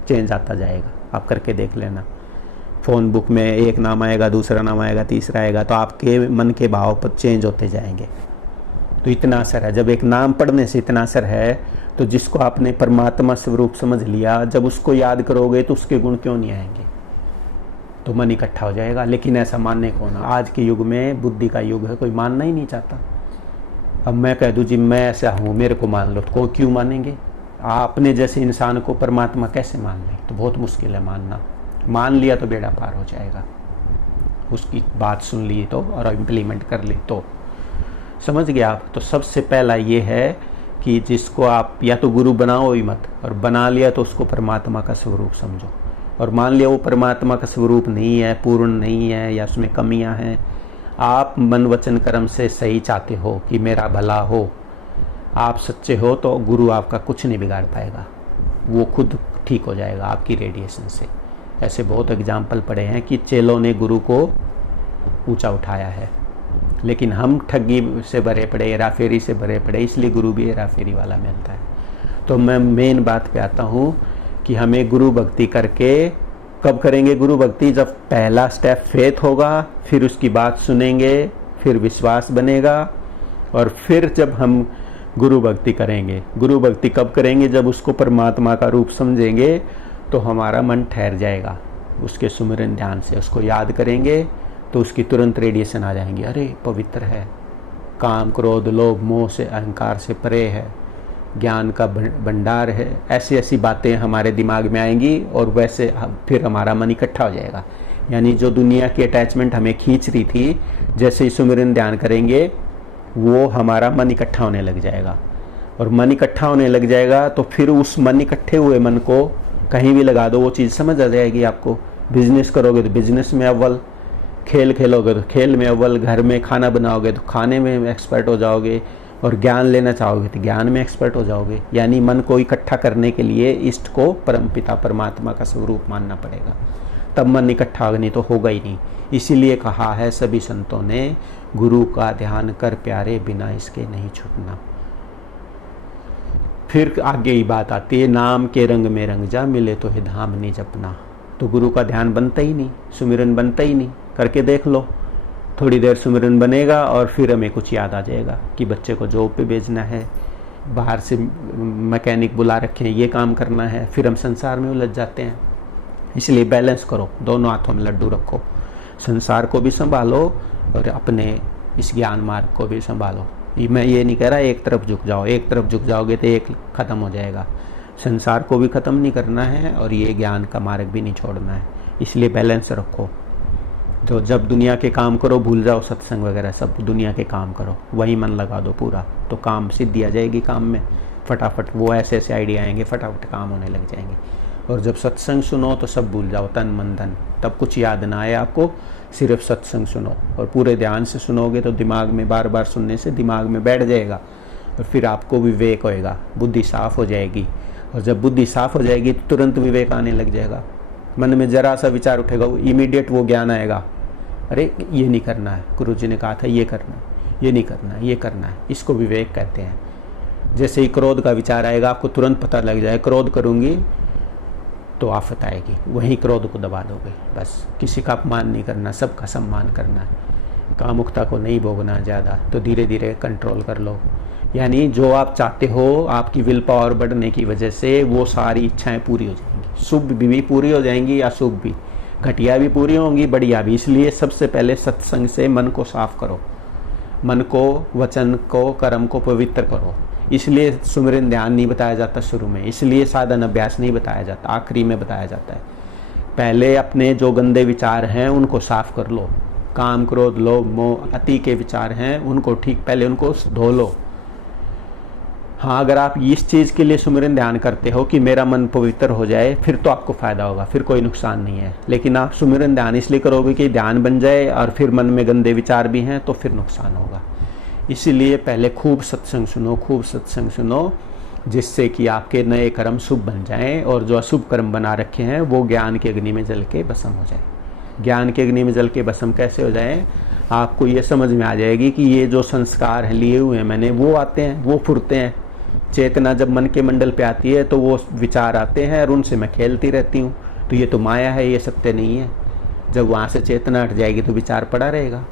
चेंज आता जाएगा। आप करके देख लेना। फ़ोन बुक में एक नाम आएगा, दूसरा नाम आएगा, तीसरा आएगा, तो आपके मन के भाव पर चेंज होते जाएंगे। तो इतना असर है। जब एक नाम पढ़ने से इतना असर है, तो जिसको आपने परमात्मा स्वरूप समझ लिया, जब उसको याद करोगे तो उसके गुण क्यों नहीं आएंगे, तो मन इकट्ठा हो जाएगा। लेकिन ऐसा मानने कौन? आज के युग में बुद्धि का युग है, कोई मानना ही नहीं चाहता। अब मैं कह दूँ जी मैं ऐसा हूँ, मेरे को मान लो, तो क्यों मानेंगे? आपने जैसे इंसान को परमात्मा कैसे मान लें? तो बहुत मुश्किल है मानना। मान लिया तो बेड़ा पार हो जाएगा। उसकी बात सुन ली तो और इम्प्लीमेंट कर ली तो समझ गए आप। तो सबसे पहला ये है कि जिसको आप या तो गुरु बनाओ ही मत, और बना लिया तो उसको परमात्मा का स्वरूप समझो। और मान लिया वो परमात्मा का स्वरूप नहीं है, पूर्ण नहीं है, या उसमें कमियां हैं, आप मन वचन कर्म से सही चाहते हो कि मेरा भला हो, आप सच्चे हो, तो गुरु आपका कुछ नहीं बिगाड़ पाएगा, वो खुद ठीक हो जाएगा आपकी रेडिएशन से। ऐसे बहुत एग्जाम्पल पड़े हैं कि चेलों ने गुरु को ऊंचा उठाया है, लेकिन हम ठगी से भरे पड़े, हेराफेरी से भरे पड़े, इसलिए गुरु भी हेराफेरी वाला मिलता है। तो मैं मेन बात पे आता हूँ कि हमें गुरु भक्ति करके, कब करेंगे गुरु भक्ति? जब पहला स्टेप फेथ होगा, फिर उसकी बात सुनेंगे, फिर विश्वास बनेगा, और फिर जब हम गुरु भक्ति करेंगे। गुरु भक्ति कब करेंगे? जब उसको परमात्मा का रूप समझेंगे, तो हमारा मन ठहर जाएगा उसके सुमिरन ध्यान से। उसको याद करेंगे तो उसकी तुरंत रेडिएशन आ जाएंगी, अरे पवित्र है, काम क्रोध लोभ मोह से अहंकार से परे है, ज्ञान का भंडार है, ऐसी ऐसी बातें हमारे दिमाग में आएंगी, और वैसे फिर हमारा मन इकट्ठा हो जाएगा। यानी जो दुनिया की अटैचमेंट हमें खींच रही थी, जैसे ही सुमिरन ध्यान करेंगे वो हमारा मन इकट्ठा होने लग जाएगा, और मन इकट्ठा होने लग जाएगा तो फिर उस मन इकट्ठे हुए मन को कहीं भी लगा दो, वो चीज़ समझ आ जाएगी आपको। बिजनेस करोगे तो बिजनेस में अव्वल, खेल खेलोगे तो खेल में अव्वल, घर में खाना बनाओगे तो खाने में एक्सपर्ट हो जाओगे, और ज्ञान लेना चाहोगे तो ज्ञान में एक्सपर्ट हो जाओगे। यानी मन को इकट्ठा करने के लिए इष्ट को परमपिता परमात्मा का स्वरूप मानना पड़ेगा, तब मन इकट्ठा होगा, नहीं तो होगा ही नहीं। इसीलिए कहा है सभी संतों ने, गुरु का ध्यान कर प्यारे, बिना इसके नहीं छूटना। फिर आगे ही बात आती है, नाम के रंग में रंग जा, मिले तो है धाम नहीं जपना। तो गुरु का ध्यान बनता ही नहीं, सुमिरन बनता ही नहीं। करके देख लो, थोड़ी देर सुमिरन बनेगा और फिर हमें कुछ याद आ जाएगा कि बच्चे को जॉब पे भेजना है, बाहर से मैकेनिक बुला रखे हैं, ये काम करना है, फिर हम संसार में उलझ जाते हैं। इसलिए बैलेंस करो, दोनों हाथों में लड्डू रखो, संसार को भी संभालो और अपने इस ज्ञान मार्ग को भी संभालो। मैं ये नहीं कह रहा एक तरफ झुक जाओ, एक तरफ झुक जाओगे तो एक ख़त्म हो जाएगा। संसार को भी ख़त्म नहीं करना है और ये ज्ञान का मार्ग भी नहीं छोड़ना है, इसलिए बैलेंस रखो। तो जब दुनिया के काम करो भूल जाओ सत्संग वगैरह, सब दुनिया के काम करो, वही मन लगा दो पूरा, तो काम सिद्धि आ जाएगी काम में फटाफट। वो ऐसे ऐसे आइडिया आएंगे, फटाफट काम होने लग जाएंगे। और जब सत्संग सुनो तो सब भूल जाओ, तन मन धन, तब कुछ याद ना आए आपको, सिर्फ सत्संग सुनो और पूरे ध्यान से सुनोगे तो दिमाग में बार बार सुनने से दिमाग में बैठ जाएगा, और फिर आपको विवेक होएगा, बुद्धि साफ हो जाएगी। और जब बुद्धि साफ हो जाएगी तो तुरंत विवेक आने लग जाएगा। मन में जरा सा विचार उठेगा, इमीडिएट वो ज्ञान आएगा, अरे ये नहीं करना है, गुरुजी ने कहा था ये करना है, ये नहीं करना है, ये करना है, इसको विवेक कहते हैं। जैसे ही क्रोध का विचार आएगा आपको तुरंत पता लग जाए, क्रोध करूंगी तो आफत आएगी, वहीं क्रोध को दबा दोगे। बस किसी का अपमान नहीं करना, सबका सम्मान करना है, कामुकता को नहीं भोगना ज़्यादा, तो धीरे धीरे कंट्रोल कर लो। यानी जो आप चाहते हो, आपकी विल पावर बढ़ने की वजह से वो सारी इच्छाएं पूरी हो जाएंगी, शुभ भी पूरी हो जाएंगी, अशुभ भी, घटिया भी पूरी होंगी, बढ़िया भी। इसलिए सबसे पहले सत्संग से मन को साफ करो, मन को, वचन को, कर्म को पवित्र करो। इसलिए सुमिरन ध्यान नहीं बताया जाता शुरू में, इसलिए साधन अभ्यास नहीं बताया जाता, आखिरी में बताया जाता है। पहले अपने जो गंदे विचार हैं उनको साफ कर लो, काम क्रोध लोभ मोह अति के विचार हैं उनको ठीक पहले उनको धो लो। हाँ, अगर आप इस चीज़ के लिए सुमिरन ध्यान करते हो कि मेरा मन पवित्र हो जाए, फिर तो आपको फ़ायदा होगा, फिर कोई नुकसान नहीं है। लेकिन आप सुमिरन ध्यान इसलिए करोगे कि ध्यान बन जाए और फिर मन में गंदे विचार भी हैं, तो फिर नुकसान होगा। इसीलिए पहले खूब सत्संग सुनो, खूब सत्संग सुनो, जिससे कि आपके नए कर्म शुभ बन जाएं, और जो अशुभ कर्म बना रखे हैं वो ज्ञान के अग्नि में जल के भस्म हो जाए। ज्ञान के अग्नि में जल के भस्म कैसे हो जाए? आपको ये समझ में आ जाएगी कि ये जो संस्कार हैं लिए हुए हैं मैंने, वो आते हैं, वो फुरते हैं। चेतना जब मन के मंडल पे आती है तो वो विचार आते हैं और उनसे मैं खेलती रहती हूँ, तो ये तो माया है, ये सत्य नहीं है। जब वहाँ से चेतना हट जाएगी तो विचार पड़ा रहेगा,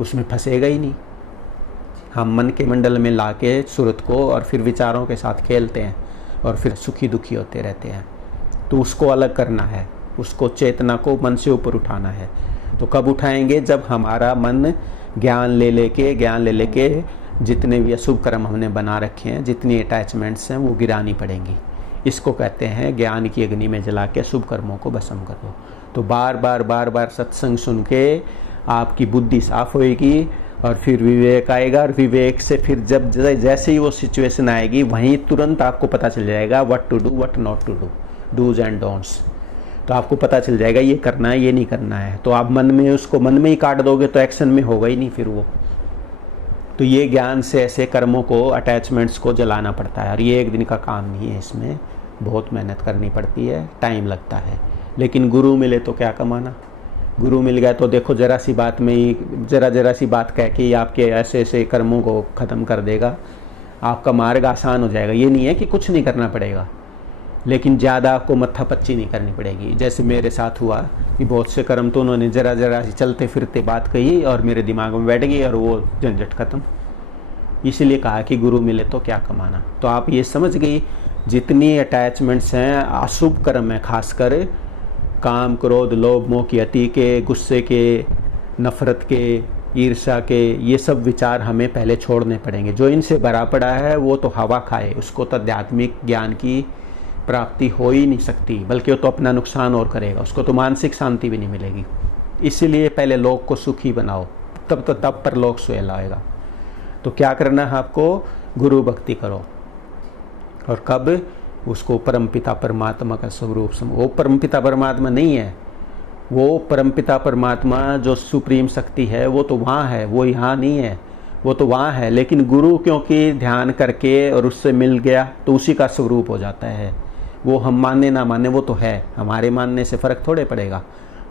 उसमें फंसेगा ही नहीं। हम मन के मंडल में लाके सूरत को और फिर विचारों के साथ खेलते हैं और फिर सुखी दुखी होते रहते हैं। तो उसको अलग करना है, उसको चेतना को मन से ऊपर उठाना है। तो कब उठाएंगे? जब हमारा मन ज्ञान ले लेके जितने भी अशुभ कर्म हमने बना रखे हैं, जितनी अटैचमेंट्स हैं वो गिरानी पड़ेंगी। इसको कहते हैं ज्ञान की अग्नि में जला के शुभ कर्मों को भस्म कर दो। तो बार बार सत्संग सुन के आपकी बुद्धि साफ होएगी और फिर विवेक आएगा, और विवेक से फिर जब जैसे ही वो सिचुएशन आएगी वहीं तुरंत आपको पता चल जाएगा what to do, what not to do, do's and don'ts. तो आपको पता चल जाएगा ये करना है ये नहीं करना है। तो आप मन में उसको मन में ही काट दोगे तो एक्शन में होगा ही नहीं फिर वो। तो ये ज्ञान से ऐसे कर्मों को, अटैचमेंट्स को जलाना पड़ता है। और ये एक दिन का काम नहीं है, इसमें बहुत मेहनत करनी पड़ती है, टाइम लगता है। लेकिन गुरु मिले तो क्या कमाना। गुरु मिल गया तो देखो जरा सी बात में ही, जरा सी बात कह के आपके ऐसे ऐसे कर्मों को ख़त्म कर देगा, आपका मार्ग आसान हो जाएगा। ये नहीं है कि कुछ नहीं करना पड़ेगा, लेकिन ज़्यादा आपको मत्थापच्ची नहीं करनी पड़ेगी। जैसे मेरे साथ हुआ कि बहुत से कर्म तो उन्होंने जरा सी चलते फिरते बात कही और मेरे दिमाग में बैठ गई और वो झंझट ख़त्म। इसीलिए कहा कि गुरु मिले तो क्या कमाना। तो आप ये समझ गई, जितनी अटैचमेंट्स हैं, अशुभ कर्म है, खासकर काम, क्रोध, लोभ, मोह की अति के, गुस्से के, नफरत के, ईर्ष्या के, ये सब विचार हमें पहले छोड़ने पड़ेंगे। जो इनसे भरा पड़ा है वो तो हवा खाए, उसको तो आध्यात्मिक ज्ञान की प्राप्ति हो ही नहीं सकती, बल्कि वो तो अपना नुकसान और करेगा, उसको तो मानसिक शांति भी नहीं मिलेगी। इसीलिए पहले लोक को सुखी बनाओ, तब परलोक सुहेला होगा। तो क्या करना है आपको, गुरु भक्ति करो। और कब, उसको परमपिता परमात्मा का स्वरूप वो परमपिता परमात्मा नहीं है, वो परमपिता परमात्मा जो सुप्रीम शक्ति है वो तो वहाँ है, वो यहाँ नहीं है, वो तो वहाँ है। लेकिन गुरु क्योंकि ध्यान करके और उससे मिल गया तो उसी का स्वरूप हो जाता है। वो हम माने ना माने वो तो है, हमारे मानने से फ़र्क थोड़े पड़ेगा।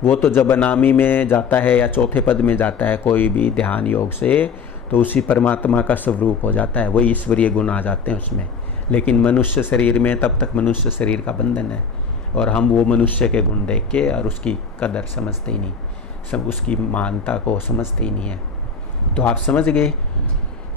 वो तो जब अनामी में जाता है या चौथे पद में जाता है कोई भी ध्यान योग से, तो उसी परमात्मा का स्वरूप हो जाता है, वही ईश्वरीय गुण आ जाते हैं उसमें। लेकिन मनुष्य शरीर में तब तक मनुष्य शरीर का बंधन है, और हम वो मनुष्य के गुण देख के और उसकी कदर समझते ही नहीं, सब उसकी मानता को समझते ही नहीं है। तो आप समझ गए,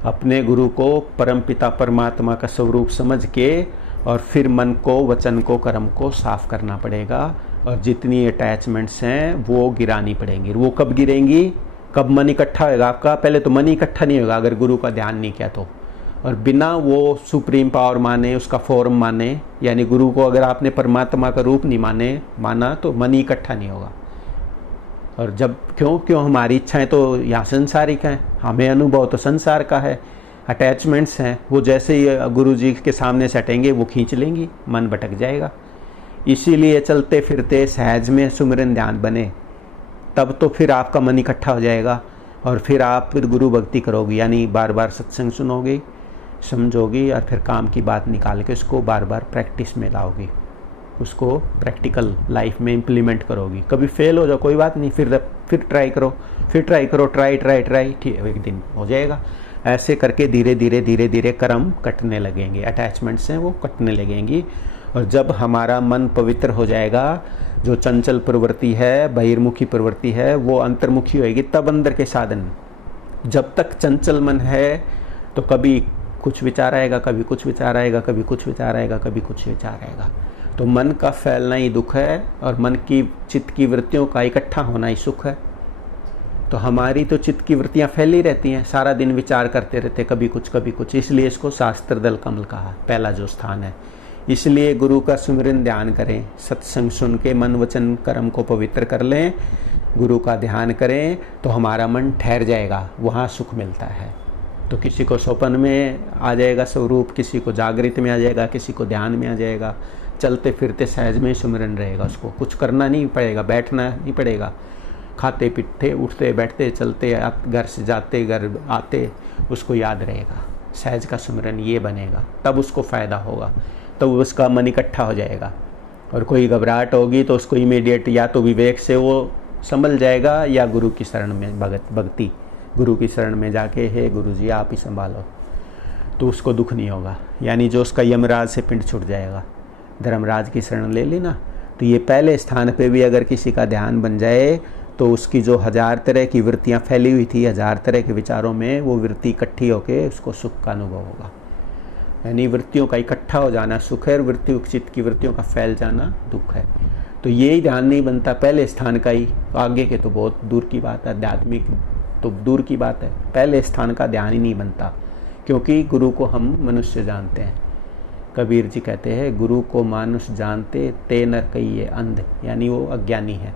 अपने गुरु को परमपिता परमात्मा का स्वरूप समझ के और फिर मन को, वचन को, कर्म को साफ करना पड़ेगा। और जितनी अटैचमेंट्स हैं वो गिरानी पड़ेंगी। वो कब गिरेंगी, कब मन इकट्ठा होगा आपका। पहले तो मन इकट्ठा नहीं होगा अगर गुरु का ध्यान नहीं किया तो। और बिना वो सुप्रीम पावर माने, उसका फॉर्म माने, यानी गुरु को अगर आपने परमात्मा का रूप नहीं माना तो मन इकट्ठा नहीं होगा। और जब क्यों हमारी इच्छाएं तो यहाँ संसारिक हैं, हमें अनुभव तो संसार का है, अटैचमेंट्स हैं, वो जैसे ही गुरु जी के सामने से हटेंगे वो खींच लेंगी, मन भटक जाएगा। इसीलिए चलते फिरते सहज में सुमिरन ध्यान बने, तब तो फिर आपका मन इकट्ठा हो जाएगा। और फिर आप फिर गुरु भक्ति करोगी, यानी बार बार सत्संग सुनोगी, समझोगी, और फिर काम की बात निकाल के उसको बार बार प्रैक्टिस में लाओगी, उसको प्रैक्टिकल लाइफ में इम्प्लीमेंट करोगी। कभी फेल हो जाओ कोई बात नहीं, फिर ट्राई करो, ट्राई, ठीक है, एक दिन हो जाएगा। ऐसे करके धीरे धीरे कर्म कटने लगेंगे, अटैचमेंट्स हैं वो कटने लगेंगी। और जब हमारा मन पवित्र हो जाएगा, जो चंचल प्रवृत्ति है, बहिर्मुखी प्रवृत्ति है, वो अंतर्मुखी होएगी, तब अंदर के साधन। जब तक चंचल मन है तो कभी कुछ विचार आएगा, कभी कुछ विचार आएगा, कभी कुछ विचार आएगा, कभी कुछ विचार आएगा। तो मन का फैलना ही दुख है और मन की चित्त की वृत्तियों का इकट्ठा होना ही सुख है। तो हमारी तो चित्त की वृत्तियाँ फैली रहती हैं, सारा दिन विचार करते रहते, कभी कुछ। इसलिए इसको शास्त्र दल कमल कहा, पहला जो स्थान है। इसलिए गुरु का सुमिरन ध्यान करें, सत्संग सुन के मन वचन कर्म को पवित्र कर लें, गुरु का ध्यान करें तो हमारा मन ठहर जाएगा, वहाँ सुख मिलता है। तो किसी को स्वप्न में आ जाएगा स्वरूप, किसी को जागृत में आ जाएगा, किसी को ध्यान में आ जाएगा। चलते फिरते सहज में सुमिरन रहेगा, उसको कुछ करना नहीं पड़ेगा, बैठना नहीं पड़ेगा। खाते पीते, उठते बैठते, चलते, घर से जाते घर आते, उसको याद रहेगा। सहज का सुमिरन ये बनेगा, तब उसको फ़ायदा होगा, तब उसका मन इकट्ठा हो जाएगा। और कोई घबराहट होगी तो उसको इमीडिएट या तो विवेक से वो संभल जाएगा, या गुरु की शरण में भक्ति, गुरु की शरण में जाके, हे गुरु जी आप ही संभालो, तो उसको दुख नहीं होगा। यानी जो उसका यमराज से पिंड छूट जाएगा। धर्मराज की शरण ले ली ना, तो ये पहले स्थान पे भी अगर किसी का ध्यान बन जाए तो उसकी जो 1000 तरह की वृत्तियाँ फैली हुई थी, 1000 तरह के विचारों में, वो वृत्ति इकट्ठी होकर उसको सुख का अनुभव होगा। यानी वृत्तियों का इकट्ठा हो जाना सुख है, और वृत्ति चित्त की वृत्तियों का फैल जाना दुख है। तो यही ध्यान नहीं बनता पहले स्थान का ही, तो आगे के तो बहुत दूर की बात है, आध्यात्मिक तो दूर की बात है। पहले स्थान का ध्यान ही नहीं बनता, क्योंकि गुरु को हम मनुष्य जानते हैं। कबीर जी कहते हैं, गुरु को मानुष जानते ते न कहिए अंध, यानी वो अज्ञानी है।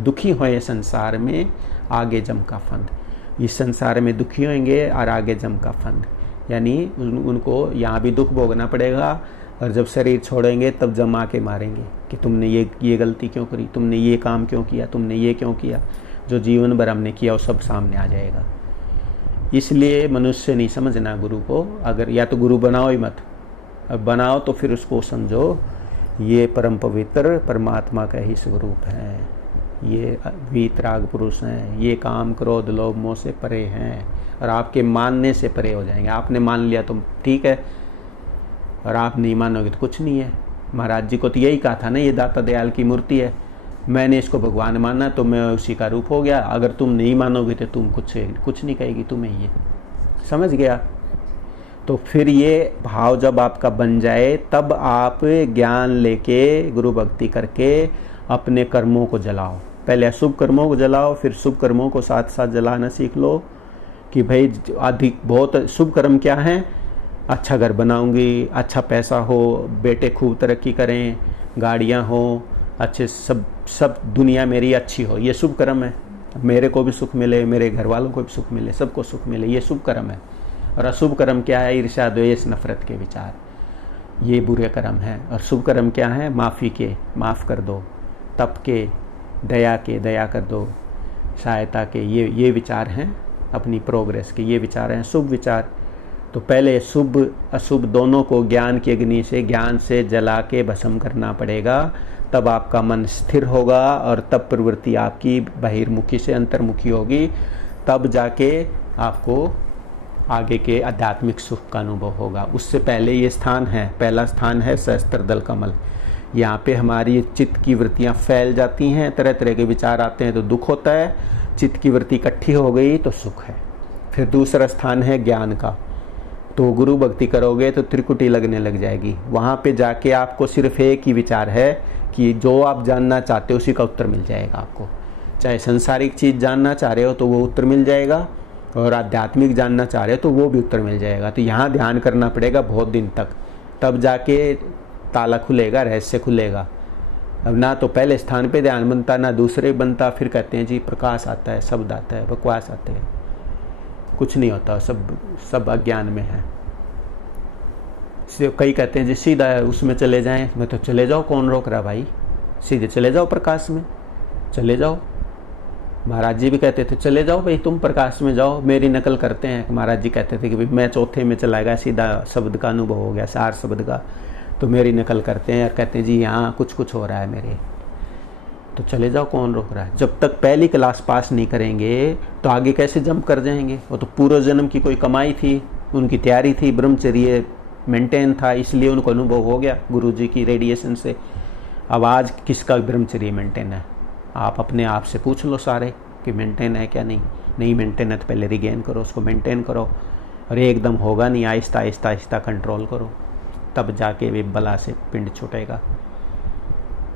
दुखी होए संसार में आगे जम का फंद, इस संसार में दुखी होंगे और आगे जम का फंद, यानी उनको यहाँ भी दुख भोगना पड़ेगा, और जब शरीर छोड़ेंगे तब जमा के मारेंगे कि तुमने ये गलती क्यों करी, तुमने ये काम क्यों किया, तुमने ये क्यों किया। जो जीवन भर हमने किया वो सब सामने आ जाएगा। इसलिए मनुष्य नहीं समझना गुरु को, अगर या तो गुरु बनाओ ही मत, अब बनाओ तो फिर उसको समझो ये परम पवित्र परमात्मा का ही स्वरूप है, ये वीतराग पुरुष हैं, ये काम क्रोध लोभ मोह से परे हैं और आपके मानने से परे हो जाएंगे। आपने मान लिया तो ठीक है, और आप नहीं मानोगे तो कुछ नहीं है। महाराज जी को तो यही कहा था ना, ये दाता दयाल की मूर्ति है, मैंने इसको भगवान माना तो मैं उसी का रूप हो गया, अगर तुम नहीं मानोगे तो तुम कुछ नहीं कहेगी तुम्हें, ये समझ गया। तो फिर ये भाव जब आपका बन जाए तब आप ज्ञान लेके गुरु भक्ति करके अपने कर्मों को जलाओ। पहले अशुभ कर्मों को जलाओ, फिर शुभ कर्मों को साथ साथ जलाना सीख लो कि भाई अधिक बहुत शुभ कर्म क्या है, अच्छा घर बनाऊंगी, अच्छा पैसा हो, बेटे खूब तरक्की करें, गाड़ियां हो, अच्छे सब दुनिया मेरी अच्छी हो, ये शुभ कर्म है। मेरे को भी सुख मिले, मेरे घर वालों को भी सुख मिले, सबको सुख मिले, ये शुभ कर्म है। और अशुभ कर्म क्या है, ईर्ष्या द्वेष नफरत के विचार, ये बुरे कर्म हैं। और शुभ कर्म क्या है, माफ़ी के, माफ़ कर दो, तप के, दया के, दया कर दो, सहायता के, ये विचार हैं अपनी प्रोग्रेस के, ये विचार हैं शुभ विचार। तो पहले शुभ अशुभ दोनों को ज्ञान की अग्नि से, ज्ञान से जला के भस्म करना पड़ेगा, तब आपका मन स्थिर होगा और तब प्रवृत्ति आपकी बहिर्मुखी से अंतर्मुखी होगी, तब जाके आपको आगे के आध्यात्मिक सुख का अनुभव होगा। उससे पहले ये स्थान है, पहला स्थान है सहस्त्रदल कमल। यहाँ पे हमारी चित्त की वृत्तियाँ फैल जाती हैं, तरह तरह के विचार आते हैं तो दुख होता है, चित्त की वृत्ति इकट्ठी हो गई तो सुख है। फिर दूसरा स्थान है ज्ञान का, तो गुरु भक्ति करोगे तो त्रिकुटी लगने लग जाएगी। वहाँ पे जाके आपको सिर्फ एक ही विचार है कि जो आप जानना चाहते हो उसी का उत्तर मिल जाएगा आपको। चाहे संसारिक चीज़ जानना चाह रहे हो तो वो उत्तर मिल जाएगा, और आध्यात्मिक जानना चाह रहे हो तो वो भी उत्तर मिल जाएगा। तो यहाँ ध्यान करना पड़ेगा बहुत दिन तक, तब जाके ताला खुलेगा, रहस्य खुलेगा। अब ना तो पहले स्थान पे ध्यान बनता, ना दूसरे बनता, फिर कहते हैं जी प्रकाश आता है, शब्द आता है, बकवास आते हैं, कुछ नहीं होता, सब अज्ञान में है। कई कहते हैं जी सीधा उसमें चले जाएं, मैं तो चले जाओ, कौन रोक रहा भाई, सीधे चले जाओ प्रकाश में, चले जाओ। महाराज जी भी कहते थे चले जाओ भाई तुम प्रकाश में जाओ, मेरी नकल करते हैं। महाराज जी कहते थे कि भाई मैं चौथे में चला गया, सीधा शब्द का अनुभव हो गया, सार शब्द का, तो मेरी नकल करते हैं और कहते हैं जी यहाँ कुछ हो रहा है मेरे, तो चले जाओ, कौन रोक रहा है। जब तक पहली क्लास पास नहीं करेंगे तो आगे कैसे जंप कर जाएंगे। वो तो पूर्व जन्म की कोई कमाई थी, उनकी तैयारी थी, ब्रह्मचर्य मेंटेन था, इसलिए उनको अनुभव हो गया गुरु जी की रेडिएशन से। अब आज किसका ब्रह्मचर्य मेंटेन है, आप अपने आप से पूछ लो सारे कि मेंटेन है क्या, नहीं मेंटेन है तो पहले रिगेन करो, उसको मेंटेन करो। और एकदम होगा नहीं, आहिस्ता आहिस्ता आहिस्ता कंट्रोल करो, तब जाके वे बला से पिंड छूटेगा।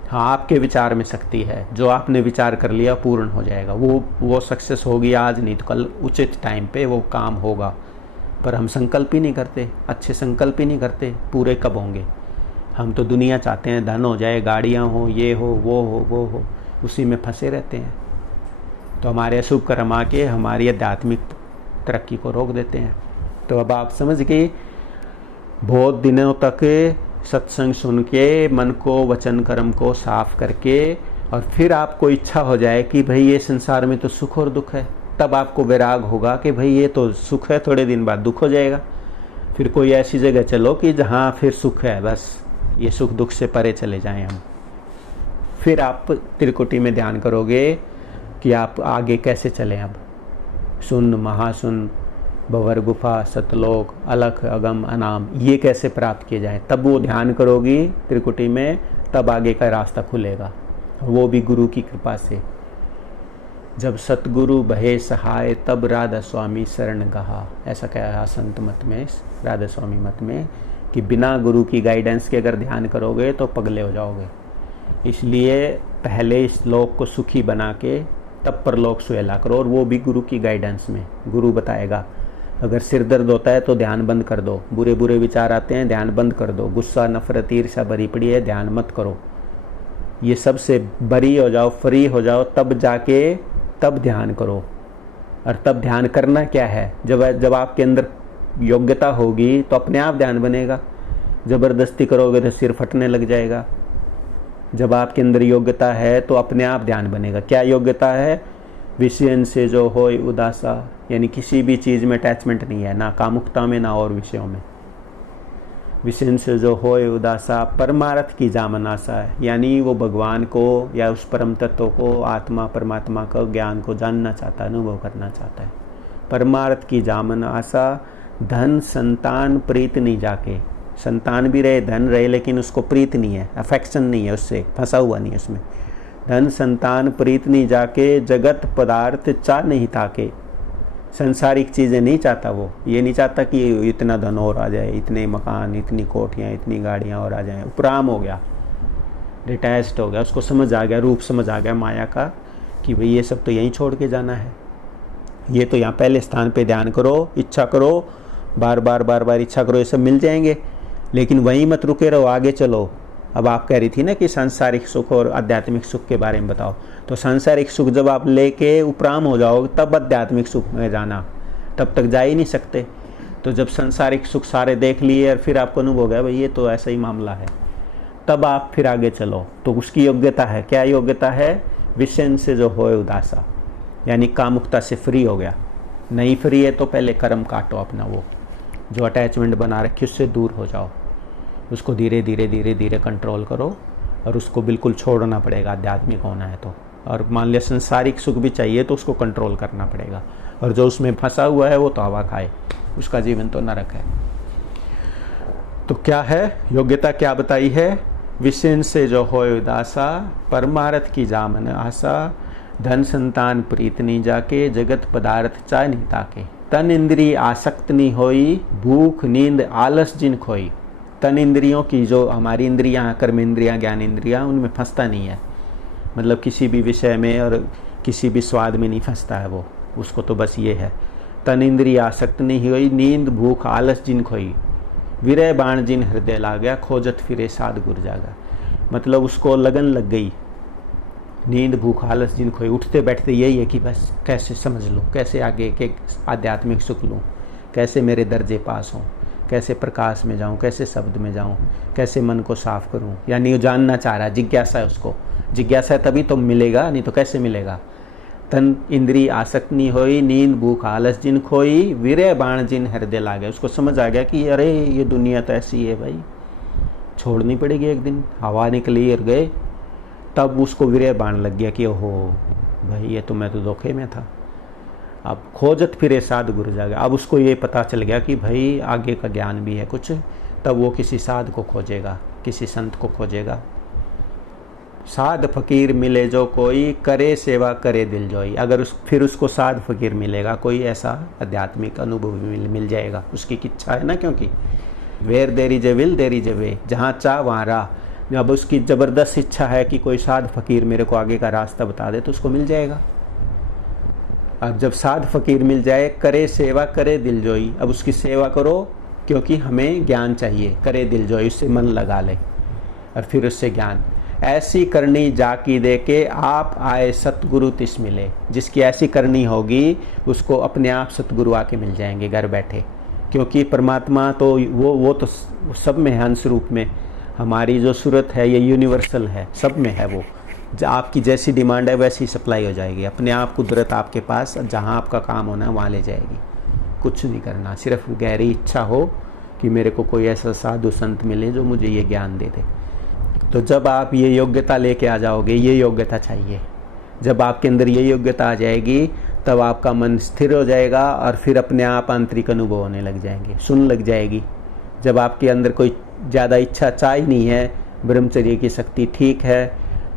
हाँ, आपके विचार में शक्ति है, जो आपने विचार कर लिया पूर्ण हो जाएगा, वो सक्सेस होगी आज नहीं तो कल, उचित टाइम पे वो काम होगा। पर हम संकल्प ही नहीं करते, अच्छे संकल्प ही नहीं करते, पूरे कब होंगे। हम तो दुनिया चाहते हैं, धन हो जाए, गाड़ियाँ हो, ये हो, वो हो, उसी में फंसे रहते हैं। तो हमारे अशुभ कर्म आके हमारी आध्यात्मिक तरक्की को रोक देते हैं। तो अब आप समझ गए, बहुत दिनों तक सत्संग सुन के मन को, वचन कर्म को साफ करके, और फिर आपको इच्छा हो जाए कि भाई ये संसार में तो सुख और दुख है, तब आपको वैराग होगा कि भाई ये तो सुख है, थोड़े दिन बाद दुख हो जाएगा। फिर कोई ऐसी जगह चलो कि जहाँ फिर सुख है, बस ये सुख दुख से परे चले जाएं हम। फिर आप त्रिकुटी में ध्यान करोगे कि आप आगे कैसे चलें। अब शून्य, महाशून्य, भंवर, गुफा, सतलोक, अलख, अगम, अनाम, ये कैसे प्राप्त किए जाए, तब वो ध्यान करोगी त्रिकुटी में, तब आगे का रास्ता खुलेगा, वो भी गुरु की कृपा से। जब सतगुरु बहे सहाय तब राधा स्वामी शरण गहा, ऐसा कहा संत मत में, राधा स्वामी मत में, कि बिना गुरु की गाइडेंस के अगर ध्यान करोगे तो पगले हो जाओगे। इसलिए पहले इस लोक को सुखी बना के तब परलोक सुहेला करो, और वो भी गुरु की गाइडेंस में। गुरु बताएगा, अगर सिर दर्द होता है तो ध्यान बंद कर दो, बुरे बुरे विचार आते हैं ध्यान बंद कर दो, गुस्सा नफरत ईर्ष्या भरी पड़ी है ध्यान मत करो, ये सब से बरी हो जाओ, फ्री हो जाओ, तब जाके तब ध्यान करो। और तब ध्यान करना क्या है, जब आपके अंदर योग्यता होगी तो अपने आप ध्यान बनेगा। ज़बरदस्ती करोगे तो सिर फटने लग जाएगा। जब आपके अंदर योग्यता है तो अपने आप ध्यान बनेगा। क्या योग्यता है? विषयन से जो होय उदासा, यानी किसी भी चीज़ में अटैचमेंट नहीं है, ना कामुकता में ना और विषयों में। विषयन से जो होय उदासा, परमार्थ की जामन आशा है, यानी वो भगवान को या उस परम तत्व को, आत्मा परमात्मा का ज्ञान को जानना चाहता है, अनुभव करना चाहता है। परमार्थ की जामन आशा, धन संतान प्रीत नहीं जाके, संतान भी रहे धन रहे लेकिन उसको प्रीत नहीं है, अफेक्शन नहीं है, उससे फंसा हुआ नहीं है उसमें। धन संतान प्रीत नहीं जाके, जगत पदार्थ चाह नहीं ताके, संसारिक चीज़ें नहीं चाहता वो। ये नहीं चाहता कि इतना धन और आ जाए, इतने मकान, इतनी कोठियाँ, इतनी गाड़ियाँ और आ जाएं। उपराम हो गया, डिटैच्ड हो गया, उसको समझ आ गया, रूप समझ आ गया माया का कि भाई ये सब तो यहीं छोड़ के जाना है। ये तो यहाँ पहले स्थान पे ध्यान करो, इच्छा करो, बार बार इच्छा करो, ये सब मिल जाएंगे, लेकिन वहीं मत रुके रहो, आगे चलो। अब आप कह रही थी ना कि सांसारिक सुख और आध्यात्मिक सुख के बारे में बताओ, तो सांसारिक सुख जब आप लेके उपराम हो जाओगे तब आध्यात्मिक सुख में जाना, तब तक जा ही नहीं सकते। तो जब सांसारिक सुख सारे देख लिए और फिर आपको अनुभव हो गया भाई ये तो ऐसा ही मामला है, तब आप फिर आगे चलो। तो उसकी योग्यता है, क्या योग्यता है? विषय से जो होए उदासा, यानी कामुकता से फ्री हो गया। नहीं फ्री है तो पहले कर्म काटो अपना, वो जो अटैचमेंट बना रखी उससे दूर हो जाओ, उसको धीरे धीरे कंट्रोल करो, और उसको बिल्कुल छोड़ना पड़ेगा आध्यात्मिक होना है तो। और मान लिया संसारिक सुख भी चाहिए तो उसको कंट्रोल करना पड़ेगा, और जो उसमें फंसा हुआ है वो तो हवा खाए, उसका जीवन तो नरक है। तो क्या है योग्यता, क्या बताई है? विषय से जो होय उदासा, परमार्थ की जामन आशा, धन संतान प्रीत नहीं जाके, जगत पदार्थ चाह नहीं ताके, तन इंद्रिय आसक्त नहीं होई, भूख नींद आलस जिन खोई। तन इंद्रियों की, जो हमारी इंद्रियां, कर्म इंद्रियां, ज्ञान इंद्रियां, उनमें फंसता नहीं है, मतलब किसी भी विषय में और किसी भी स्वाद में नहीं फंसता है वो, उसको तो बस ये है। तन इंद्रिय आसक्त नहीं हुई, नींद भूख आलस जिन खोई, विरह बाण जिन हृदय लागा, खोजत फिरे साध गुर जागा। मतलब उसको लगन लग गई, नींद भूख आलस जिन खोई, उठते बैठते यही है कि बस कैसे समझ लूँ, कैसे आगे के आध्यात्मिक सुख लूँ, कैसे मेरे दर्जे पास हों, कैसे प्रकाश में जाऊं, कैसे शब्द में जाऊं, कैसे मन को साफ करूं। यानी वो जानना चाह रहा है, जिज्ञासा है उसको, जिज्ञासा है तभी तो मिलेगा, नहीं तो कैसे मिलेगा। तन इंद्री आसक्त नहीं होई, नींद भूख आलस जिन खोई, विरह बाण जिन हृदय लागे। उसको समझ आ गया कि अरे ये दुनिया तो ऐसी है भाई, छोड़नी पड़ेगी एक दिन, हवा निकली और गए। तब उसको विरह बाण लग गया कि ओहो भाई ये तो मैं तो धोखे में था। अब खोजत फिरे साध गुरु जागा, अब उसको ये पता चल गया कि भाई आगे का ज्ञान भी है कुछ, तब वो किसी साध को खोजेगा, किसी संत को खोजेगा। साध फकीर मिले जो कोई, करे सेवा करे दिल जोई। अगर फिर उसको साध फकीर मिलेगा, कोई ऐसा आध्यात्मिक अनुभव मिल जाएगा, उसकी इच्छा है ना, क्योंकि वेर देरी जे विल देरी जे वे, जहाँ चाह वहाँ राह। अब उसकी ज़बरदस्त इच्छा है कि कोई साध फकीर मेरे को आगे का रास्ता बता दे, तो उसको मिल जाएगा। अब जब साध फकीर मिल जाए, करे सेवा करे दिल जोई, अब उसकी सेवा करो क्योंकि हमें ज्ञान चाहिए, करे दिल जोई, उससे मन लगा ले और फिर उससे ज्ञान। ऐसी करनी जाकी दे के आप आए सतगुरु तिस मिले। जिसकी ऐसी करनी होगी उसको अपने आप सतगुरु आके मिल जाएंगे घर बैठे, क्योंकि परमात्मा तो वो तो सब में है, अंश रूप में। हमारी जो सूरत है ये यूनिवर्सल है, सब में है वो। आपकी जैसी डिमांड है वैसी सप्लाई हो जाएगी, अपने आप कुदरत आपके पास जहाँ आपका काम होना है वहाँ ले जाएगी। कुछ नहीं करना, सिर्फ गहरी इच्छा हो कि मेरे को कोई ऐसा साधु संत मिले जो मुझे ये ज्ञान दे दे। तो जब आप ये योग्यता लेके आ जाओगे, ये योग्यता चाहिए, जब आपके अंदर ये योग्यता आ जाएगी तब आपका मन स्थिर हो जाएगा और फिर अपने आप आंतरिक अनुभव होने लग जाएंगे, सुन लग जाएगी। जब आपके अंदर कोई ज़्यादा इच्छा चाह ही नहीं है, ब्रह्मचर्य की शक्ति ठीक है,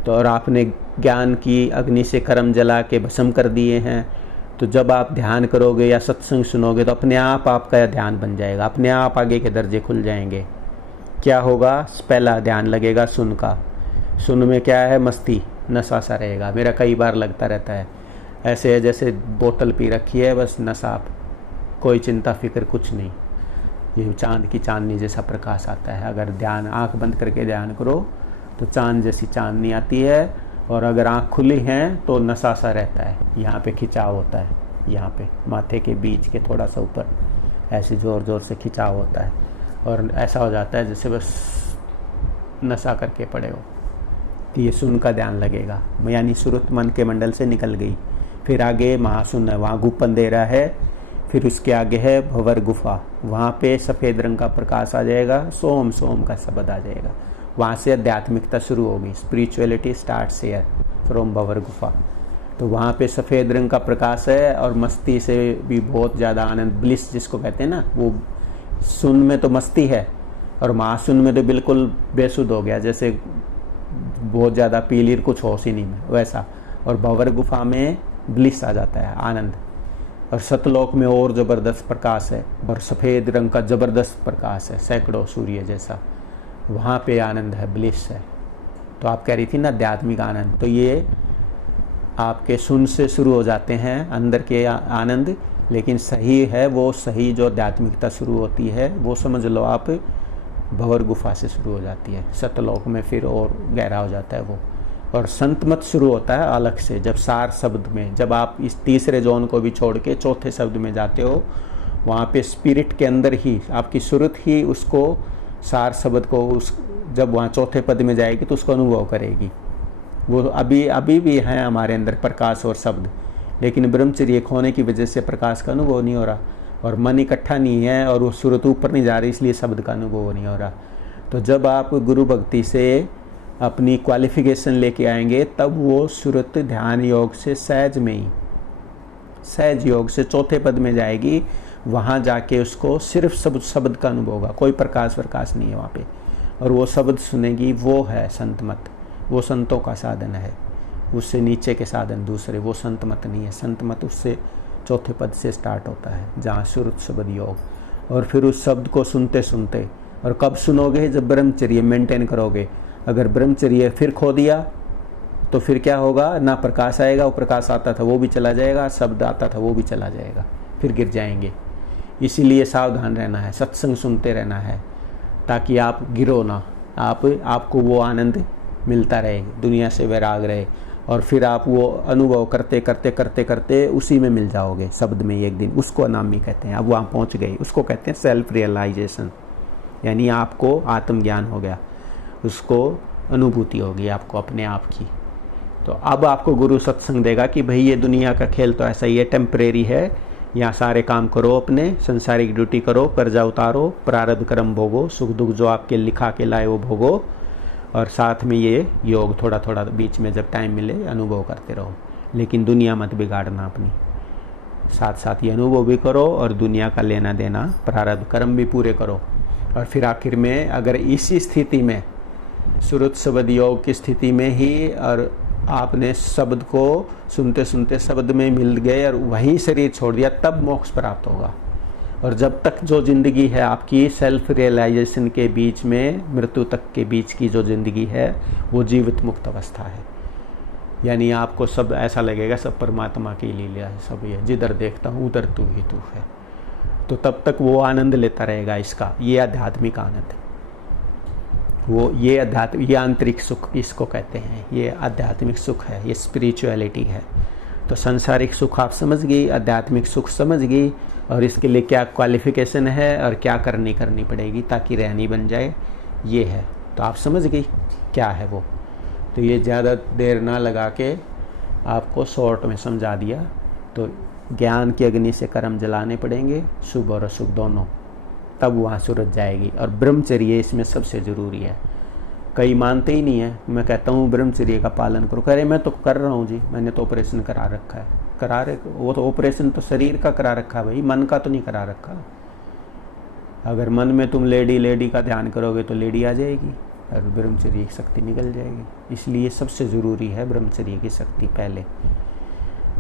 तो और आपने ज्ञान की अग्नि से कर्म जला के भस्म कर दिए हैं, तो जब आप ध्यान करोगे या सत्संग सुनोगे तो अपने आप आपका ध्यान बन जाएगा, अपने आप आगे के दर्जे खुल जाएंगे। क्या होगा? पहला ध्यान लगेगा सुन का। सुन में क्या है? मस्ती, नशा सा रहेगा। मेरा कई बार लगता रहता है, ऐसे है जैसे बोतल पी रखी है, बस नशा, कोई चिंता फिक्र कुछ नहीं। ये चांद की चांदनी जैसा प्रकाश आता है। अगर ध्यान, आँख बंद करके ध्यान करो तो चांद जैसी चांदनी आती है, और अगर आँख खुली हैं तो नशा सा रहता है। यहाँ पे खिंचाव होता है, यहाँ पे माथे के बीच के थोड़ा सा ऊपर ऐसे ज़ोर ज़ोर से खिंचाव होता है। और ऐसा हो जाता है जैसे बस नशा करके पड़े हो। तो ये शून्य का ध्यान लगेगा, यानी श्रुत मन के मंडल से निकल गई। फिर आगे महाशून्य है, वहाँ गुप्पन दे रहा है। फिर उसके आगे है भंवर गुफा, वहाँ पे सफ़ेद रंग का प्रकाश आ जाएगा, सोम सोम का शब्द आ जाएगा। वहाँ से आध्यात्मिकता शुरू होगी, स्पिरिचुअलिटी स्टार्ट्स हियर फ्रॉम भंवर गुफा। तो वहाँ पे सफ़ेद रंग का प्रकाश है और मस्ती से भी बहुत ज़्यादा आनंद, ब्लिस जिसको कहते हैं ना, वो शून्य में तो मस्ती है और महाशून्य में तो बिल्कुल बेसुध हो गया, जैसे बहुत ज़्यादा पीलीर कुछ होश ही नहीं में वैसा। और भंवर गुफा में ब्लिस आ जाता है, आनंद। और सतलोक में और ज़बरदस्त प्रकाश है और सफ़ेद रंग का ज़बरदस्त प्रकाश है, सैकड़ों सूर्य जैसा, वहाँ पे आनंद है, ब्लिस है। तो आप कह रही थी ना आध्यात्मिक आनंद, तो ये आपके शून्य से शुरू हो जाते हैं अंदर के आनंद, लेकिन सही है वो, सही जो आध्यात्मिकता शुरू होती है वो समझ लो आप भंवर गुफा से शुरू हो जाती है, सतलोक में फिर और गहरा हो जाता है वो। और संत मत शुरू होता है अलग से, जब सार शब्द में, जब आप इस तीसरे जोन को भी छोड़ के चौथे शब्द में जाते हो, वहाँ पे स्पिरिट के अंदर ही आपकी सुरत ही उसको सार शब्द को उस जब वहाँ चौथे पद में जाएगी तो उसको अनुभव करेगी। वो अभी भी है हमारे अंदर प्रकाश और शब्द, लेकिन ब्रह्मचर्य खोने की वजह से प्रकाश का अनुभव नहीं हो रहा और मन इकट्ठा नहीं है और वो सुरत ऊपर नहीं जा रही, इसलिए शब्द का अनुभव नहीं हो रहा। तो जब आप गुरु भक्ति से अपनी क्वालिफिकेशन लेके आएंगे तब वो सुरत ध्यान योग से सहज में ही, सहज योग से चौथे पद में जाएगी। वहाँ जाके उसको सिर्फ शब्द का अनुभव होगा, कोई प्रकाश नहीं है वहाँ पे, और वो शब्द सुनेगी, वो है संत मत, वो संतों का साधन है। उससे नीचे के साधन दूसरे, वो संत मत नहीं है। संत मत उससे चौथे पद से स्टार्ट होता है, जहाँ श्रुत शब्द योग। और फिर उस शब्द को सुनते सुनते, और कब सुनोगे, जब ब्रह्मचर्य मेंटेन करोगे। अगर ब्रह्मचर्य फिर खो दिया तो फिर क्या होगा, ना प्रकाश आएगा, वो प्रकाश आता था वो भी चला जाएगा, शब्द आता था वो भी चला जाएगा, फिर गिर जाएंगे। इसीलिए सावधान रहना है, सत्संग सुनते रहना है ताकि आप गिरो ना, आपको वो आनंद मिलता रहे, दुनिया से वैराग रहे, और फिर आप वो अनुभव करते करते करते करते उसी में मिल जाओगे शब्द में एक दिन। उसको अनामी कहते हैं, अब वहाँ पहुँच गए, उसको कहते हैं सेल्फ रियलाइजेशन, यानी आपको आत्मज्ञान हो गया, उसको अनुभूति होगी आपको अपने आप की। तो अब आपको गुरु सत्संग देगा कि भाई ये दुनिया का खेल तो ऐसा ही है, टेम्परेरी है, यहाँ सारे काम करो, अपने संसारिक ड्यूटी करो, कर्जा उतारो, प्रारब्ध कर्म भोगो, सुख दुख जो आपके लिखा के लाए वो भोगो, और साथ में ये योग थोड़ा थोड़ा बीच में जब टाइम मिले अनुभव करते रहो। लेकिन दुनिया मत बिगाड़ना अपनी, साथ साथ ये अनुभव भी करो और दुनिया का लेना देना प्रारब्ध कर्म भी पूरे करो। और फिर आखिर में अगर इसी स्थिति में, श्रुत शब्द योग की स्थिति में ही, और आपने शब्द को सुनते सुनते शब्द में मिल गए और वहीं शरीर छोड़ दिया, तब मोक्ष प्राप्त होगा। और जब तक जो ज़िंदगी है आपकी सेल्फ रियलाइजेशन के बीच में, मृत्यु तक के बीच की जो ज़िंदगी है वो जीवित मुक्त अवस्था है, यानी आपको सब ऐसा लगेगा सब परमात्मा की लीला है, सब ये जिधर देखता हूँ उधर तू ही तू है। तो तब तक वो आनंद लेता रहेगा इसका, ये आध्यात्मिक आनंद, वो ये आंतरिक सुख इसको कहते हैं, ये आध्यात्मिक सुख है, ये स्पिरिचुअलिटी है। तो सांसारिक सुख आप समझ गई, आध्यात्मिक सुख समझ गई, और इसके लिए क्या क्वालिफिकेशन है और क्या करनी पड़ेगी ताकि रहनी बन जाए, ये है। तो आप समझ गई क्या है वो। तो ये ज़्यादा देर ना लगा के आपको शॉर्ट में समझा दिया। तो ज्ञान की अग्नि से कर्म जलाने पड़ेंगे, शुभ और अशुभ दोनों, तब वहाँ सूरज जाएगी। और ब्रह्मचर्य इसमें सबसे ज़रूरी है। कई मानते ही नहीं है, मैं कहता हूँ ब्रह्मचर्य का पालन करो, कह रहे मैं तो कर रहा हूँ जी, मैंने तो ऑपरेशन करा रखा है। वो तो ऑपरेशन तो शरीर का करा रखा है भाई, मन का तो नहीं करा रखा। अगर मन में तुम लेडी का ध्यान करोगे तो लेडी आ जाएगी और ब्रह्मचर्य की शक्ति निकल जाएगी। इसलिए सबसे ज़रूरी है ब्रह्मचर्य की शक्ति पहले,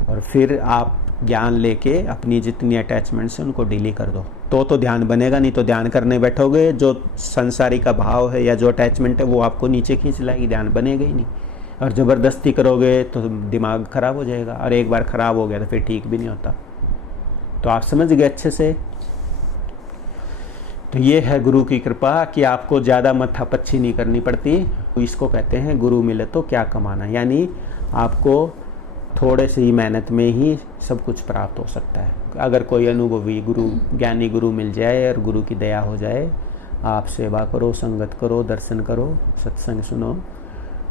और फिर आप ज्ञान लेके अपनी जितनी अटैचमेंट्स हैं उनको डीली कर दो, तो ध्यान बनेगा। नहीं तो ध्यान करने बैठोगे, जो संसारी का भाव है या जो अटैचमेंट है वो आपको नीचे खींच लाएगी, ध्यान बनेगा ही नहीं। और ज़बरदस्ती करोगे तो दिमाग ख़राब हो जाएगा, और एक बार ख़राब हो गया तो फिर ठीक भी नहीं होता। तो आप समझ गए अच्छे से। तो ये है गुरु की कृपा कि आपको ज़्यादा मत्थापच्ची नहीं करनी पड़ती। इसको कहते हैं गुरु मिले तो क्या कमाना, यानी आपको थोड़े से ही मेहनत में ही सब कुछ प्राप्त हो सकता है। अगर कोई अनुभवी गुरु, ज्ञानी गुरु मिल जाए और गुरु की दया हो जाए, आप सेवा करो, संगत करो, दर्शन करो, सत्संग सुनो,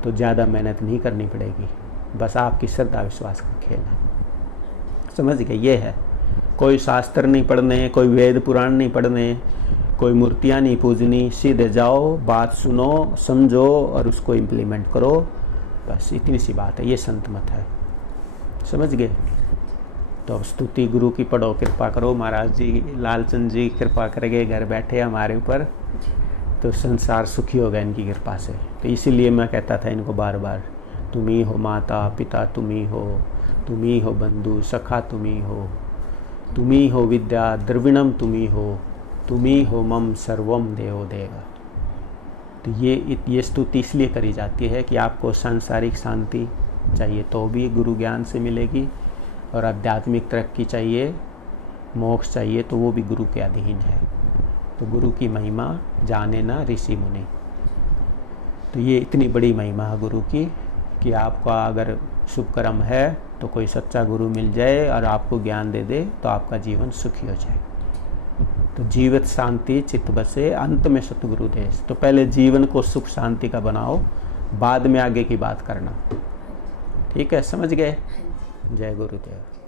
तो ज़्यादा मेहनत नहीं करनी पड़ेगी, बस आपकी श्रद्धा विश्वास का खेल है। समझ गए? ये है, कोई शास्त्र नहीं पढ़ने, कोई वेद पुराण नहीं पढ़ने, कोई मूर्तियाँ नहीं पूजनी, सीधे जाओ, बात सुनो, समझो और उसको इम्प्लीमेंट करो, बस इतनी सी बात है। ये संत मत है। समझ गए? तो स्तुति गुरु की पढ़ो, कृपा करो, महाराज जी लालचंद जी कृपा करके घर बैठे हमारे ऊपर, तो संसार सुखी होगा इनकी कृपा से। तो इसीलिए मैं कहता था इनको बार बार, तुम ही हो माता पिता, तुम ही हो बंधु सखा, तुम ही हो विद्या द्रविणम, तुम ही हो मम सर्वम देवो देवा। तो ये स्तुति इसलिए करी जाती है कि आपको सांसारिक शांति चाहिए तो भी गुरु ज्ञान से मिलेगी, और आध्यात्मिक तरक्की चाहिए, मोक्ष चाहिए तो वो भी गुरु के अधीन है। तो गुरु की महिमा जाने ना ऋषि मुनि। तो ये इतनी बड़ी महिमा है गुरु की कि आपका अगर शुभ कर्म है तो कोई सच्चा गुरु मिल जाए और आपको ज्ञान दे दे तो आपका जीवन सुखी हो जाए। तो जीवित शांति चित्त बसे, अंत में सतगुरु देश। तो पहले जीवन को सुख शांति का बनाओ, बाद में आगे की बात करना। ठीक है? समझ गए? जय गुरुदेव।